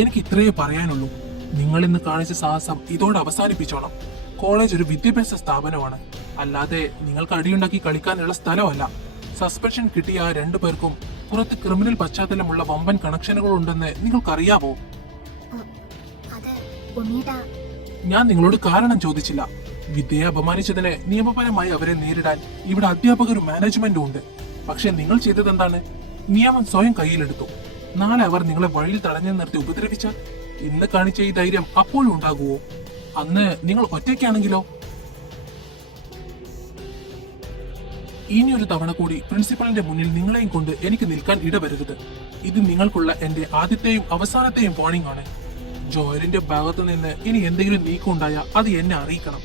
എനിക്ക് ഇത്രയേ പറയാനുള്ളൂ. നിങ്ങൾ ഇന്ന് കാണിച്ച സാഹസം ഇതോടെ അവസാനിപ്പിച്ചോണം. കോളേജ് ഒരു വിദ്യാഭ്യാസ സ്ഥാപനമാണ്, അല്ലാതെ നിങ്ങൾക്ക് അടിയുണ്ടാക്കി കളിക്കാനുള്ള സ്ഥലമല്ല. സസ്പെൻഷൻ കിട്ടിയ ആ രണ്ടുപേർക്കും പുറത്ത് ക്രിമിനൽ പശ്ചാത്തലമുള്ള വമ്പൻ കണക്ഷനുകൾ ഉണ്ടെന്ന് നിങ്ങൾക്കറിയാവോ? ഞാൻ നിങ്ങളോട് കാരണം ചോദിച്ചില്ല. വിദ്യയെ അപമാനിച്ചതിന് നിയമപരമായി അവരെ നേരിടാൻ ഇവിടെ അധ്യാപകരും മാനേജ്മെന്റും ഉണ്ട്. പക്ഷെ നിങ്ങൾ ചെയ്തത് എന്താണ്? നിയമം സ്വയം കയ്യിലെടുത്തു. നാളെ അവർ നിങ്ങളെ വഴിയിൽ തടഞ്ഞു നിർത്തി ഉപദ്രവിച്ചാൽ ഇന്ന് കാണിച്ച ഈ ധൈര്യം അപ്പോഴും ഉണ്ടാകുവോ? അന്ന് നിങ്ങൾ ഒറ്റയ്ക്കാണെങ്കിലോ? ഇനിയൊരു തവണ കൂടി പ്രിൻസിപ്പലിന്റെ മുന്നിൽ നിങ്ങളെയും കൊണ്ട് എനിക്ക് നിൽക്കാൻ ഇടവരരുത്. ഇത് നിങ്ങൾക്കുള്ള എന്റെ ആദ്യത്തെയും അവസാനത്തെയും വാണിംഗ് ആണ്. ജോയലിന്റെ ഭാഗത്തു നിന്ന് ഇനി എന്തെങ്കിലും നീക്കം ഉണ്ടായാൽ അത് എന്നെ അറിയിക്കണം.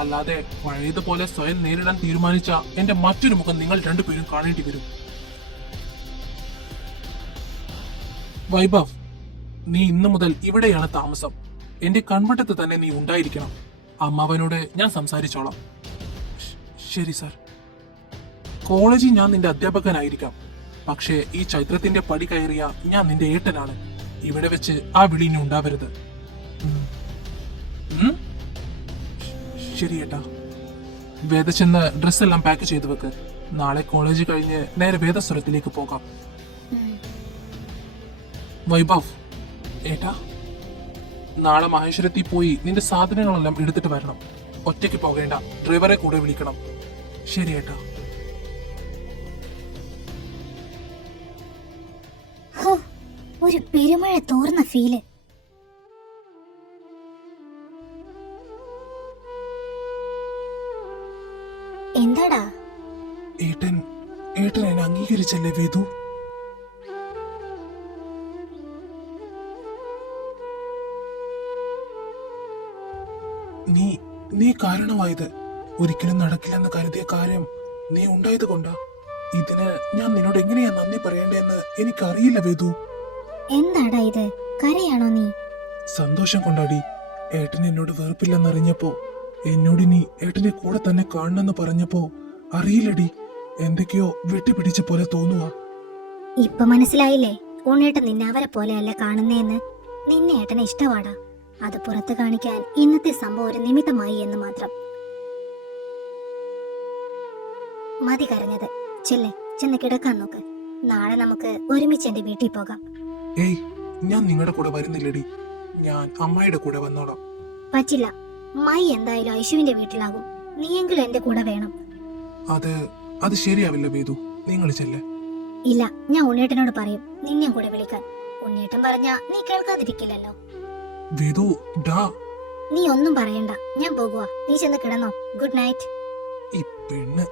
അല്ലാതെ പഴയതുപോലെ സ്വയം നേരിടാൻ തീരുമാനിച്ച എന്റെ മറ്റൊരു മുഖം നിങ്ങൾ രണ്ടുപേരും കാണേണ്ടി വരും. വൈഭവ്, നീ ഇന്നു മുതൽ ഇവിടെയാണ് താമസം. എന്റെ കൺവട്ടത്ത് തന്നെ നീ ഉണ്ടായിരിക്കണം. അമ്മാവനോട് ഞാൻ സംസാരിച്ചോളാം. ശരി സാർ. കോളേജിൽ ഞാൻ നിന്റെ അധ്യാപകനായിരിക്കാം, പക്ഷേ ഈ ചൈത്രത്തിന്റെ പടി കയറിയ ഞാൻ നിന്റെ ഏട്ടനാണ്. ഇവിടെ വെച്ച് ആ വിളി ഇനി ഉണ്ടാവരുത്. ശരി ഏട്ടാ. വേദ ചെന്ന് ഡ്രസ്സെല്ലാം പാക്ക് ചെയ്തു വെക്ക്. നാളെ കോളേജ് കഴിഞ്ഞ് നേരെ വേദസ്വരത്തിലേക്ക് പോകാം. വൈഭവ്, ഏട്ടാ, നാളെ മഹേശ്വരത്തിൽ പോയി നിന്റെ സാധനങ്ങളെല്ലാം എടുത്തിട്ട് വരണം. ഒറ്റയ്ക്ക് പോകേണ്ട, ഡ്രൈവറെ കൂടെ വിളിക്കണം. ശരി ഏട്ടാ. ഒരു പെരുമഴ തോർന്ന ഫീല്. എന്താടാ? ഏട്ടൻ എന്നെ അംഗീകരിച്ചല്ലേ വേദു? നീ കാരണമായത്. ഒരിക്കലും നടക്കില്ലെന്ന് കരുതിയ കാര്യം നീ ഉണ്ടായത് കൊണ്ടാ. ഇതിന് ഞാൻ നിന്നോട് എങ്ങനെയാ നന്ദി പറയേണ്ടതെന്ന് എനിക്കറിയില്ല വേദു. എന്താടാ ഇത്? കരയാണോ നീ? സന്തോഷം കൊണ്ടാടി. ഏട്ടൻ എന്നോട് വെറുപ്പില്ലെന്നറിഞ്ഞപ്പോ, എന്നോട് നീ ഏട്ടന്റെ കൂടെ തന്നെ കാണണമെന്ന് പറഞ്ഞപ്പോ അറിയില്ലടി, എന്തൊക്കെയോ വെട്ടിപ്പിടിച്ച പോലെ തോന്നുവാ. ഇപ്പൊ മനസ്സിലായില്ലേ ഉണ്ണേട്ടൻ നിന്നെ അവരെ പോലെയല്ല കാണുന്നേന്ന്? നിന്നെ ഏട്ടനെ ഇഷ്ടവാടാ. അത് പുറത്ത് കാണിക്കാൻ ഇന്നത്തെ സംഭവം ഒരു നിമിത്തമായി എന്ന് മാത്രം. മതി കരഞ്ഞത്. ചെന്ന് കിടക്കാൻ നോക്ക്. നാളെ നമുക്ക് ഒരുമിച്ച് എന്റെ വീട്ടിൽ പോകാം. ഏയ്, ഞാൻ നിങ്ങളുടെ കൂടെ വരുന്നില്ലടി. ഞാൻ അമ്മയുടെ കൂടെ വന്നോളാം. പറ്റില്ല. മായി എന്തായാലും ഐശുവിന്റെ വീട്ടിലാകും. നീയെങ്കിലും എന്റെ കൂടെ വേണം. അത് ശരിയാവില്ല വേദു, നിങ്ങൾ ചെല്ലേ. ഇല്ല, ഞാൻ ഉണ്ണേട്ടനോട് പറയും നിന്നെ കൂടെ വിളിക്കാൻ. ഉണ്ണേട്ടൻ പറഞ്ഞാ നീ കേൾക്കാതിരിക്കില്ലല്ലോ. വേദു, ഡാ. നീ ഒന്നും പറയണ്ട, ഞാൻ പോകുവാ. നീ ചെന്ന് കിടന്നോ. Good night. ഈ പെണ്ണ്.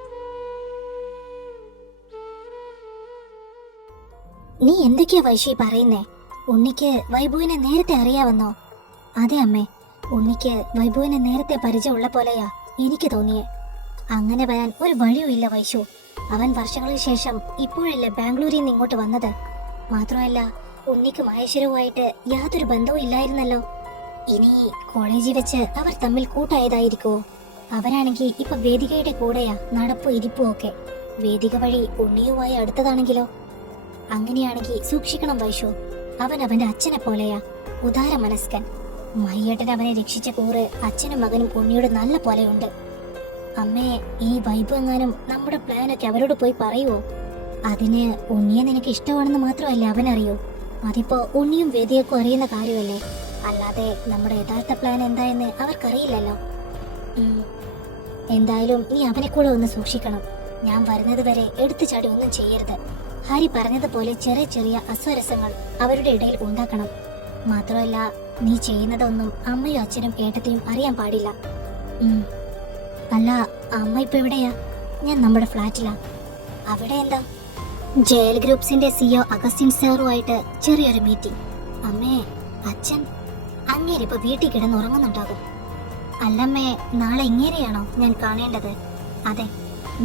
നീ എന്തൊക്കെയാ വൈശി പറയുന്നേ? ഉണ്ണിക്ക് വൈഭുവിനെ നേരത്തെ അറിയാവെന്നോ? അതെ അമ്മേ, ഉണ്ണിക്ക് വൈഭുവിനെ നേരത്തെ പരിചയമുള്ള പോലെയാ എനിക്ക് തോന്നിയേ. അങ്ങനെ വരാൻ ഒരു വഴിയും ഇല്ല വൈശു. അവൻ വർഷങ്ങൾക്ക് ശേഷം ഇപ്പോഴല്ലേ ബാംഗ്ലൂരിൽ നിന്ന് ഇങ്ങോട്ട് വന്നത്. മാത്രമല്ല ഉണ്ണിക്ക് മഹേശ്വരവുമായിട്ട് യാതൊരു ബന്ധവും ഇല്ലായിരുന്നല്ലോ. ഇനി കോളേജിൽ വെച്ച് അവർ തമ്മിൽ കൂട്ടായതായിരിക്കോ? അവരാണെങ്കിൽ ഇപ്പൊ വേദികയുടെ കൂടെയാ നടപ്പും ഇരിപ്പും ഒക്കെ. വേദിക വഴി ഉണ്ണിയുമായി അടുത്തതാണെങ്കിലോ? അങ്ങനെയാണെങ്കിൽ സൂക്ഷിക്കണം വൈശു. അവൻ അവന്റെ അച്ഛനെ പോലെയാ, ഉദാര മനസ്കൻ. മയ്യേട്ടൻ അവനെ രക്ഷിച്ച കൂറ് അച്ഛനും മകനും ഉണ്ണിയോട് നല്ല പോലെയുണ്ട്. അമ്മേ, ഈ വൈബ് എങ്ങാനും നമ്മുടെ പ്ലാനൊക്കെ അവരോട് പോയി പറയുവോ? അതിന് ഉണ്ണിയെ നിനക്ക് ഇഷ്ടമാണെന്ന് മാത്രമല്ല അവനറിയോ. അതിപ്പോ ഉണ്ണിയും വേദിയൊക്കെ അറിയുന്ന കാര്യമല്ലേ. അല്ലാതെ നമ്മുടെ യഥാർത്ഥ പ്ലാൻ എന്തായെന്ന് അവർക്കറിയില്ലല്ലോ. എന്തായാലും നീ അവനെ കൂടെ ഒന്ന് സൂക്ഷിക്കണം. ഞാൻ വരുന്നത് വരെ എടുത്തു ചാടി ഒന്നും ചെയ്യരുത്. ഹരി പറഞ്ഞതുപോലെ ചെറിയ ചെറിയ അസ്വരസങ്ങൾ അവരുടെ ഇടയിൽ ഉണ്ടാക്കണം. മാത്രമല്ല, നീ ചെയ്യുന്നതൊന്നും അമ്മയും അച്ഛനും ഏട്ടത്തെയും അറിയാൻ പാടില്ല. അല്ല, അമ്മ ഇപ്പൊ എവിടെയാ? ഞാൻ നമ്മുടെ ഫ്ലാറ്റിലാ. അവിടെ എന്താ? ജയൽ ഗ്രൂപ്പ്സിന്റെ സിഇഒ അഗസ്റ്റിൻ സാറുമായിട്ട് ചെറിയൊരു മീറ്റിംഗ്. അമ്മേ, അച്ഛൻ അങ്ങേരിപ്പോ വീട്ടിൽ കിടന്നുറങ്ങുന്നുണ്ടാകും. അല്ലമ്മേ, നാളെ ഇങ്ങേരെയാണോ ഞാൻ കാണേണ്ടത്? അതെ,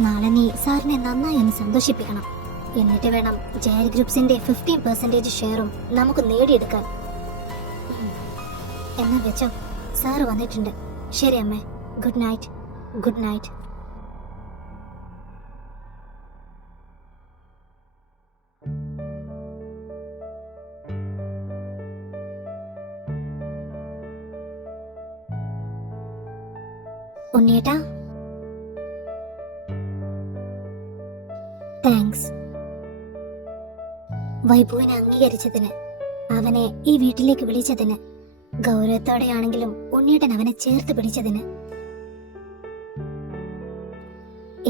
നാളെ നീ സാറിനെ നന്നായി ഒന്ന് സന്തോഷിപ്പിക്കണം. എന്നിട്ട് വേണം ജയൽ ഗ്രൂപ്പ്സിന്റെ 15% ഷെയറും നമുക്ക് നേടിയെടുക്കാൻ. എന്നാ വെച്ചോ, സാറ് വന്നിട്ടുണ്ട്. ശരി അമ്മേ, ഗുഡ് നൈറ്റ്. Good night. ഉണ്ണിയേട്ടാ, താങ്ക്സ്. വൈഭുവിനെ അംഗീകരിച്ചതിന്, അവനെ ഈ വീട്ടിലേക്ക് വിളിച്ചതിന്, ഗൗരവത്തോടെയാണെങ്കിലും ഉണ്ണിയേട്ടൻ അവനെ ചേർത്ത് പിടിച്ചതിന്.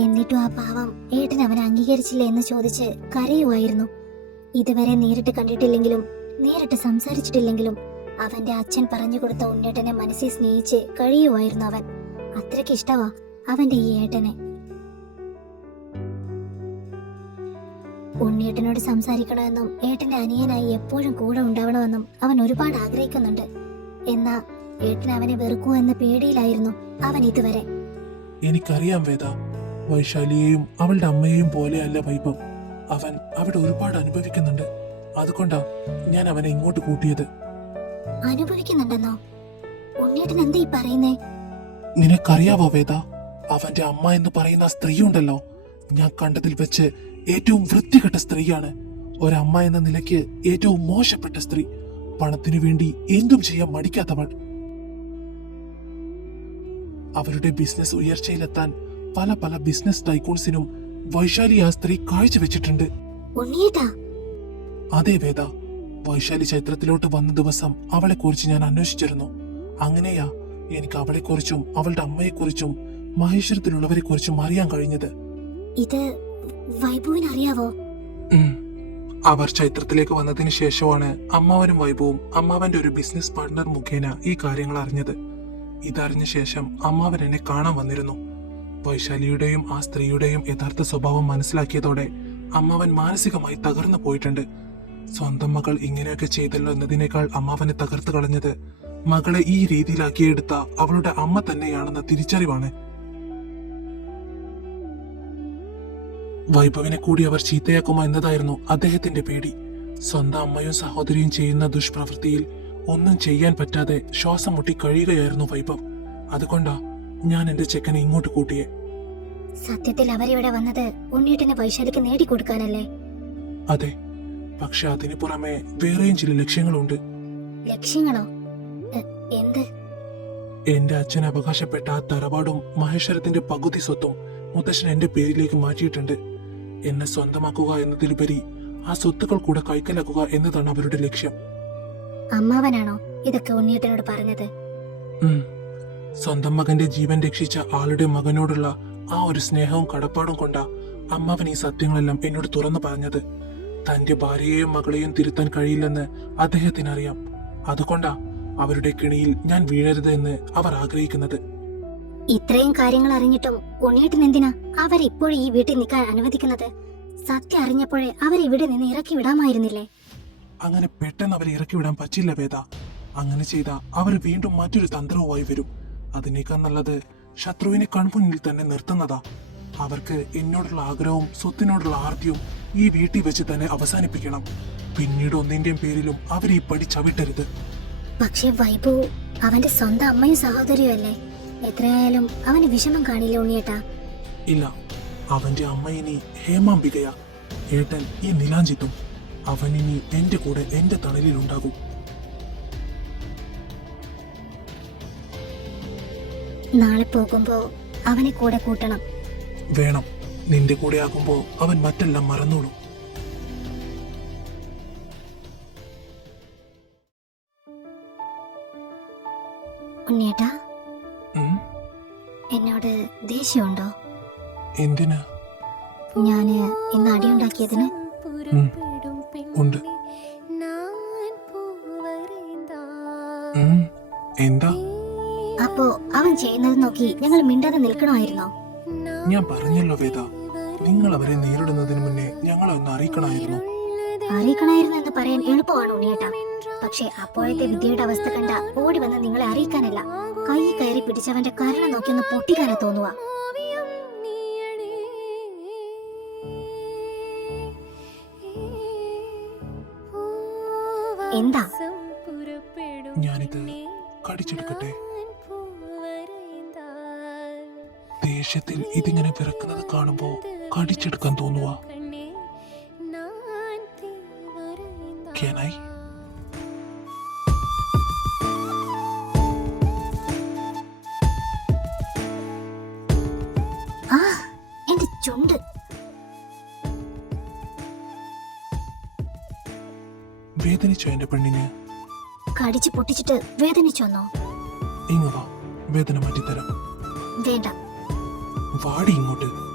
എന്നിട്ടും ആ പാവം ഏട്ടൻ അവനെ അംഗീകരിച്ചില്ല എന്ന് ചോദിച്ച് കരയുമായിരുന്നു. ഇതുവരെ നേരിട്ട് കണ്ടിട്ടില്ലെങ്കിലും നേരിട്ട് സംസാരിച്ചിട്ടില്ലെങ്കിലും അവന്റെ അച്ഛൻ പറഞ്ഞു കൊടുത്ത ഉണ്ണിയേട്ടനെ മനസ്സിൽ സ്നേഹിച്ച് കഴിയുമായിരുന്നു അവൻ. അത്രയ്ക്ക് ഇഷ്ടവാ അവന്റെ ഈ ഏട്ടനെ. ഉണ്ണിയേട്ടനോട് സംസാരിക്കണമെന്നും ഏട്ടന്റെ അനിയനായി എപ്പോഴും കൂടെ ഉണ്ടാവണമെന്നും അവൻ ഒരുപാട് ആഗ്രഹിക്കുന്നുണ്ട്. എന്നാ ഏട്ടൻ അവനെ വെറുക്കുമോ എന്ന പേടിയിലായിരുന്നു അവൻ ഇതുവരെ. എനിക്കറിയാം വേദ, വൈശാലിയെയും അവളുടെ അമ്മയെയും പോലെയല്ല വൈഭവ്. അവൻ അവിടെ ഒരുപാട് അനുഭവിക്കുന്നുണ്ട്. അതുകൊണ്ടാ ഞാൻ അവനെ ഇങ്ങോട്ട് കൂട്ടിയത്. അനുഭവിക്കുന്നുണ്ടെന്നോ? ഉണ്ണിയേട്ടൻ എന്താ ഈ പറയുന്നേ? നിനക്കറിയാവോ വേദ, അവന്റെ അമ്മ എന്ന് പറയുന്ന സ്ത്രീ ഉണ്ടല്ലോ, ഞാൻ കണ്ടതിൽ വെച്ച് ഏറ്റവും വൃത്തികെട്ട സ്ത്രീയാണ്. ഒരമ്മ എന്ന നിലയ്ക്ക് ഏറ്റവും മോശപ്പെട്ട സ്ത്രീ. പണത്തിനു വേണ്ടി എന്തും ചെയ്യാൻ മടിക്കാത്തവൾ. അവരുടെ ബിസിനസ് ഉയർച്ചയിലെത്താൻ പല പല ബിസിനസ് ടൈക്കൂൺസിനും വൈശാലി ആ സ്ത്രീ കാഴ്ചവെച്ചിട്ടുണ്ട്. അതെ വേദ, വൈശാലി ചൈത്രത്തിലോട്ട് വന്ന ദിവസം അവളെ കുറിച്ച് ഞാൻ അന്വേഷിച്ചിരുന്നു. അങ്ങനെയാ എനിക്ക് അവളെ കുറിച്ചും അവളുടെ അമ്മയെ കുറിച്ചും മഹേശ്വരത്തിലുള്ളവരെ കുറിച്ചും അറിയാൻ കഴിഞ്ഞത്. ഇത് വൈഭവിന് അറിയാവോ? അവർ ചൈത്രത്തിലേക്ക് വന്നതിന് ശേഷമാണ് അമ്മാവനും വൈഭവും അമ്മാവന്റെ ഒരു ബിസിനസ് പാർട്ട്ണർ മുഖേന ഈ കാര്യങ്ങൾ അറിഞ്ഞത്. ഇതറിഞ്ഞ ശേഷം അമ്മാവൻ എന്നെ കാണാൻ വന്നിരുന്നു. വൈശാലിയുടെയും ആ സ്ത്രീയുടെയും യഥാർത്ഥ സ്വഭാവം മനസ്സിലാക്കിയതോടെ അമ്മാവൻ മാനസികമായി തകർന്നു പോയിട്ടുണ്ട്. സ്വന്തം മകൾ ഇങ്ങനെയൊക്കെ ചെയ്തല്ലോ എന്നതിനേക്കാൾ അമ്മാവനെ തകർത്ത് കളഞ്ഞത് മകളെ ഈ രീതിയിലാക്കിയെടുത്ത അവളുടെ അമ്മ തന്നെയാണെന്ന തിരിച്ചറിവാണ്. വൈഭവിനെ കൂടി അവർ ചീത്തയാക്കുമോ എന്നതായിരുന്നു അദ്ദേഹത്തിന്റെ പേടി. സ്വന്തം അമ്മയും സഹോദരിയും ചെയ്യുന്ന ദുഷ്പ്രവൃത്തിയിൽ ഒന്നും ചെയ്യാൻ പറ്റാതെ ശ്വാസം മുട്ടി കഴിയുകയായിരുന്നു വൈഭവ്. അതുകൊണ്ടാ ഞാൻ എന്റെ ചെക്കനെ ഇങ്ങോട്ട് കൂട്ടിയെ. സത്യത്തിൽ അവരിവിടെ വന്നത് ഉണ്ണിയേട്ടനെ വൈശാലിക്ക് നേടിക്കൊടുക്കാനല്ലേ? അതെ, പക്ഷെ അതിനു പുറമെ വേറെയും ചില ലക്ഷ്യങ്ങളുണ്ട്. ലക്ഷ്യങ്ങളോ? എന്ത്? എന്റെ അച്ഛൻ അവകാശപ്പെട്ട ആ തറവാടും മഹേശ്വരത്തിന്റെ പകുതി സ്വത്തും മുത്തശ്ശൻ എന്റെ പേരിലേക്ക് മാറ്റിയിട്ടുണ്ട്. എന്നെ സ്വന്തമാക്കുക എന്നതിലുപരി ആ സ്വത്തുക്കൾ കൂടെ കൈക്കലാക്കുക എന്നതാണ് അവരുടെ ലക്ഷ്യം. അമ്മാവനാണോ ഇതൊക്കെ ഉണ്ണിയേട്ടനോട് പറഞ്ഞത്? സ്വന്തം മകന്റെ ജീവൻ രക്ഷിച്ച ആളുടെ മകനോടുള്ള ആ ഒരു സ്നേഹവും കടപ്പാടും കൊണ്ടാ അമ്മാവൻ ഈ സത്യങ്ങളെല്ലാം എന്നോട് തുറന്നു പറഞ്ഞത്. തന്റെ ഭാര്യയെയും മകളെയും തിരുത്താൻ കഴിയില്ലെന്ന് അദ്ദേഹത്തിനറിയാം. അതുകൊണ്ടാ അവരുടെ കിണിയിൽ ഞാൻ വീഴരുത് എന്ന് അവർ ആഗ്രഹിക്കുന്നത്. ഇത്രയും കാര്യങ്ങൾ അറിഞ്ഞിട്ടും ഉണ്ണിയേട്ടൻ എന്തിനാ അവരിപ്പോഴും ഈ വീട്ടിൽ നിൽക്കാൻ അനുവദിക്കുന്നത്? സത്യം അറിഞ്ഞപ്പോഴേ അവരിവിടെ നിന്ന് ഇറക്കി വിടാമായിരുന്നില്ലേ? അങ്ങനെ പെട്ടെന്ന് അവരെ ഇറക്കി വിടാൻ പറ്റില്ല വേദ. അങ്ങനെ ചെയ്ത അവർ വീണ്ടും മറ്റൊരു തന്ത്രവുമായി വരും. അതിനേക്കാൾ നല്ലത് ശത്രുവിനെ കൺമുന്നിൽ തന്നെ നിർത്തുന്നതാ. അവർക്ക് എന്നോടുള്ള ആഗ്രഹവും സ്വത്തിനോടുള്ള ആർത്തിയും ഈ വീട്ടിൽ വെച്ച് തന്നെ അവസാനിപ്പിക്കണം. പിന്നീട് ഒന്നിന്റെയും പേരിലും അവർ ഈ പടി ചവിട്ടരുത്. പക്ഷേ വൈഭു അവന്റെ സ്വന്തം അമ്മയും സഹോദരിയും അല്ലേ? എത്രയായാലും അവന് വിഷമം കാണില്ല ഉണ്ണിയേട്ടാ. ഇല്ല, അവന്റെ അമ്മ ഇനി ഹേമാംബികയാ, ഏട്ടൻ ഈ നിലാഞ്ചിത്തും. അവനിനി എന്റെ കൂടെ എന്റെ തണലിലുണ്ടാകും. നാളെ പോകുമ്പോ അവനെ കൂടെ കൂട്ടണം. വേണം. നിന്റെ കൂടെ ആകുമ്പോ അവൻ മറ്റെല്ലാം മറന്നോളും. ഉണ്ണിയേട്ടാ, ഉം? എന്നോട് ദേഷ്യമുണ്ടോ? എന്തിനാ? ഞാന് ഇന്ന് അടിയുണ്ടാക്കിയതിന്? ഉണ്ട്. എന്താ? അപ്പോ അവൻ ചെയ്യുന്നത് നോക്കി ഞങ്ങൾ മിണ്ടാതെ നിൽക്കണമായിരുന്നോ? ഞാൻ പറഞ്ഞല്ലോ വേദ, നിങ്ങൾ അവരെ നേരിടുന്നതിന് മുന്നേ ഞങ്ങളെ ഒന്ന് അറിയിക്കണമായിരുന്നു. അറിയിക്കണമായിരുന്നു എന്ന് പറയാൻ എളുപ്പമാണ് ഉണ്ണിയേട്ടാ. പക്ഷെ അപ്പോഴത്തെ വിദ്യയുടെ അവസ്ഥ കണ്ട ഓടി വന്ന് നിങ്ങളെ അറിയിക്കാനല്ല, കൈ കയറി പിടിച്ചവന്റെ കരണം നോക്കി ഒന്ന് പൊട്ടിക്കാനാ തോന്നുക. എന്താ? ഞാനിത് കടിച്ചെടുക്കട്ടെ? ദേഷ്യത്തിൽ ഇതിങ്ങനെ വിറക്കുന്നത് കാണുമ്പോ കടിച്ചെടുക്കാൻ തോന്നുക. Can I? ആ, എന്റെ ചുണ്ട്. വേദനിച്ചോ എന്റെ പെണ്ണിന്? കടിച്ച് പൊട്ടിച്ചിട്ട് വേദനിച്ചോന്നോ? ഇങ്ങ വാ, വേദന മാറ്റിത്തരാം. വേണ്ട. വാടി ഇങ്ങോട്ട്.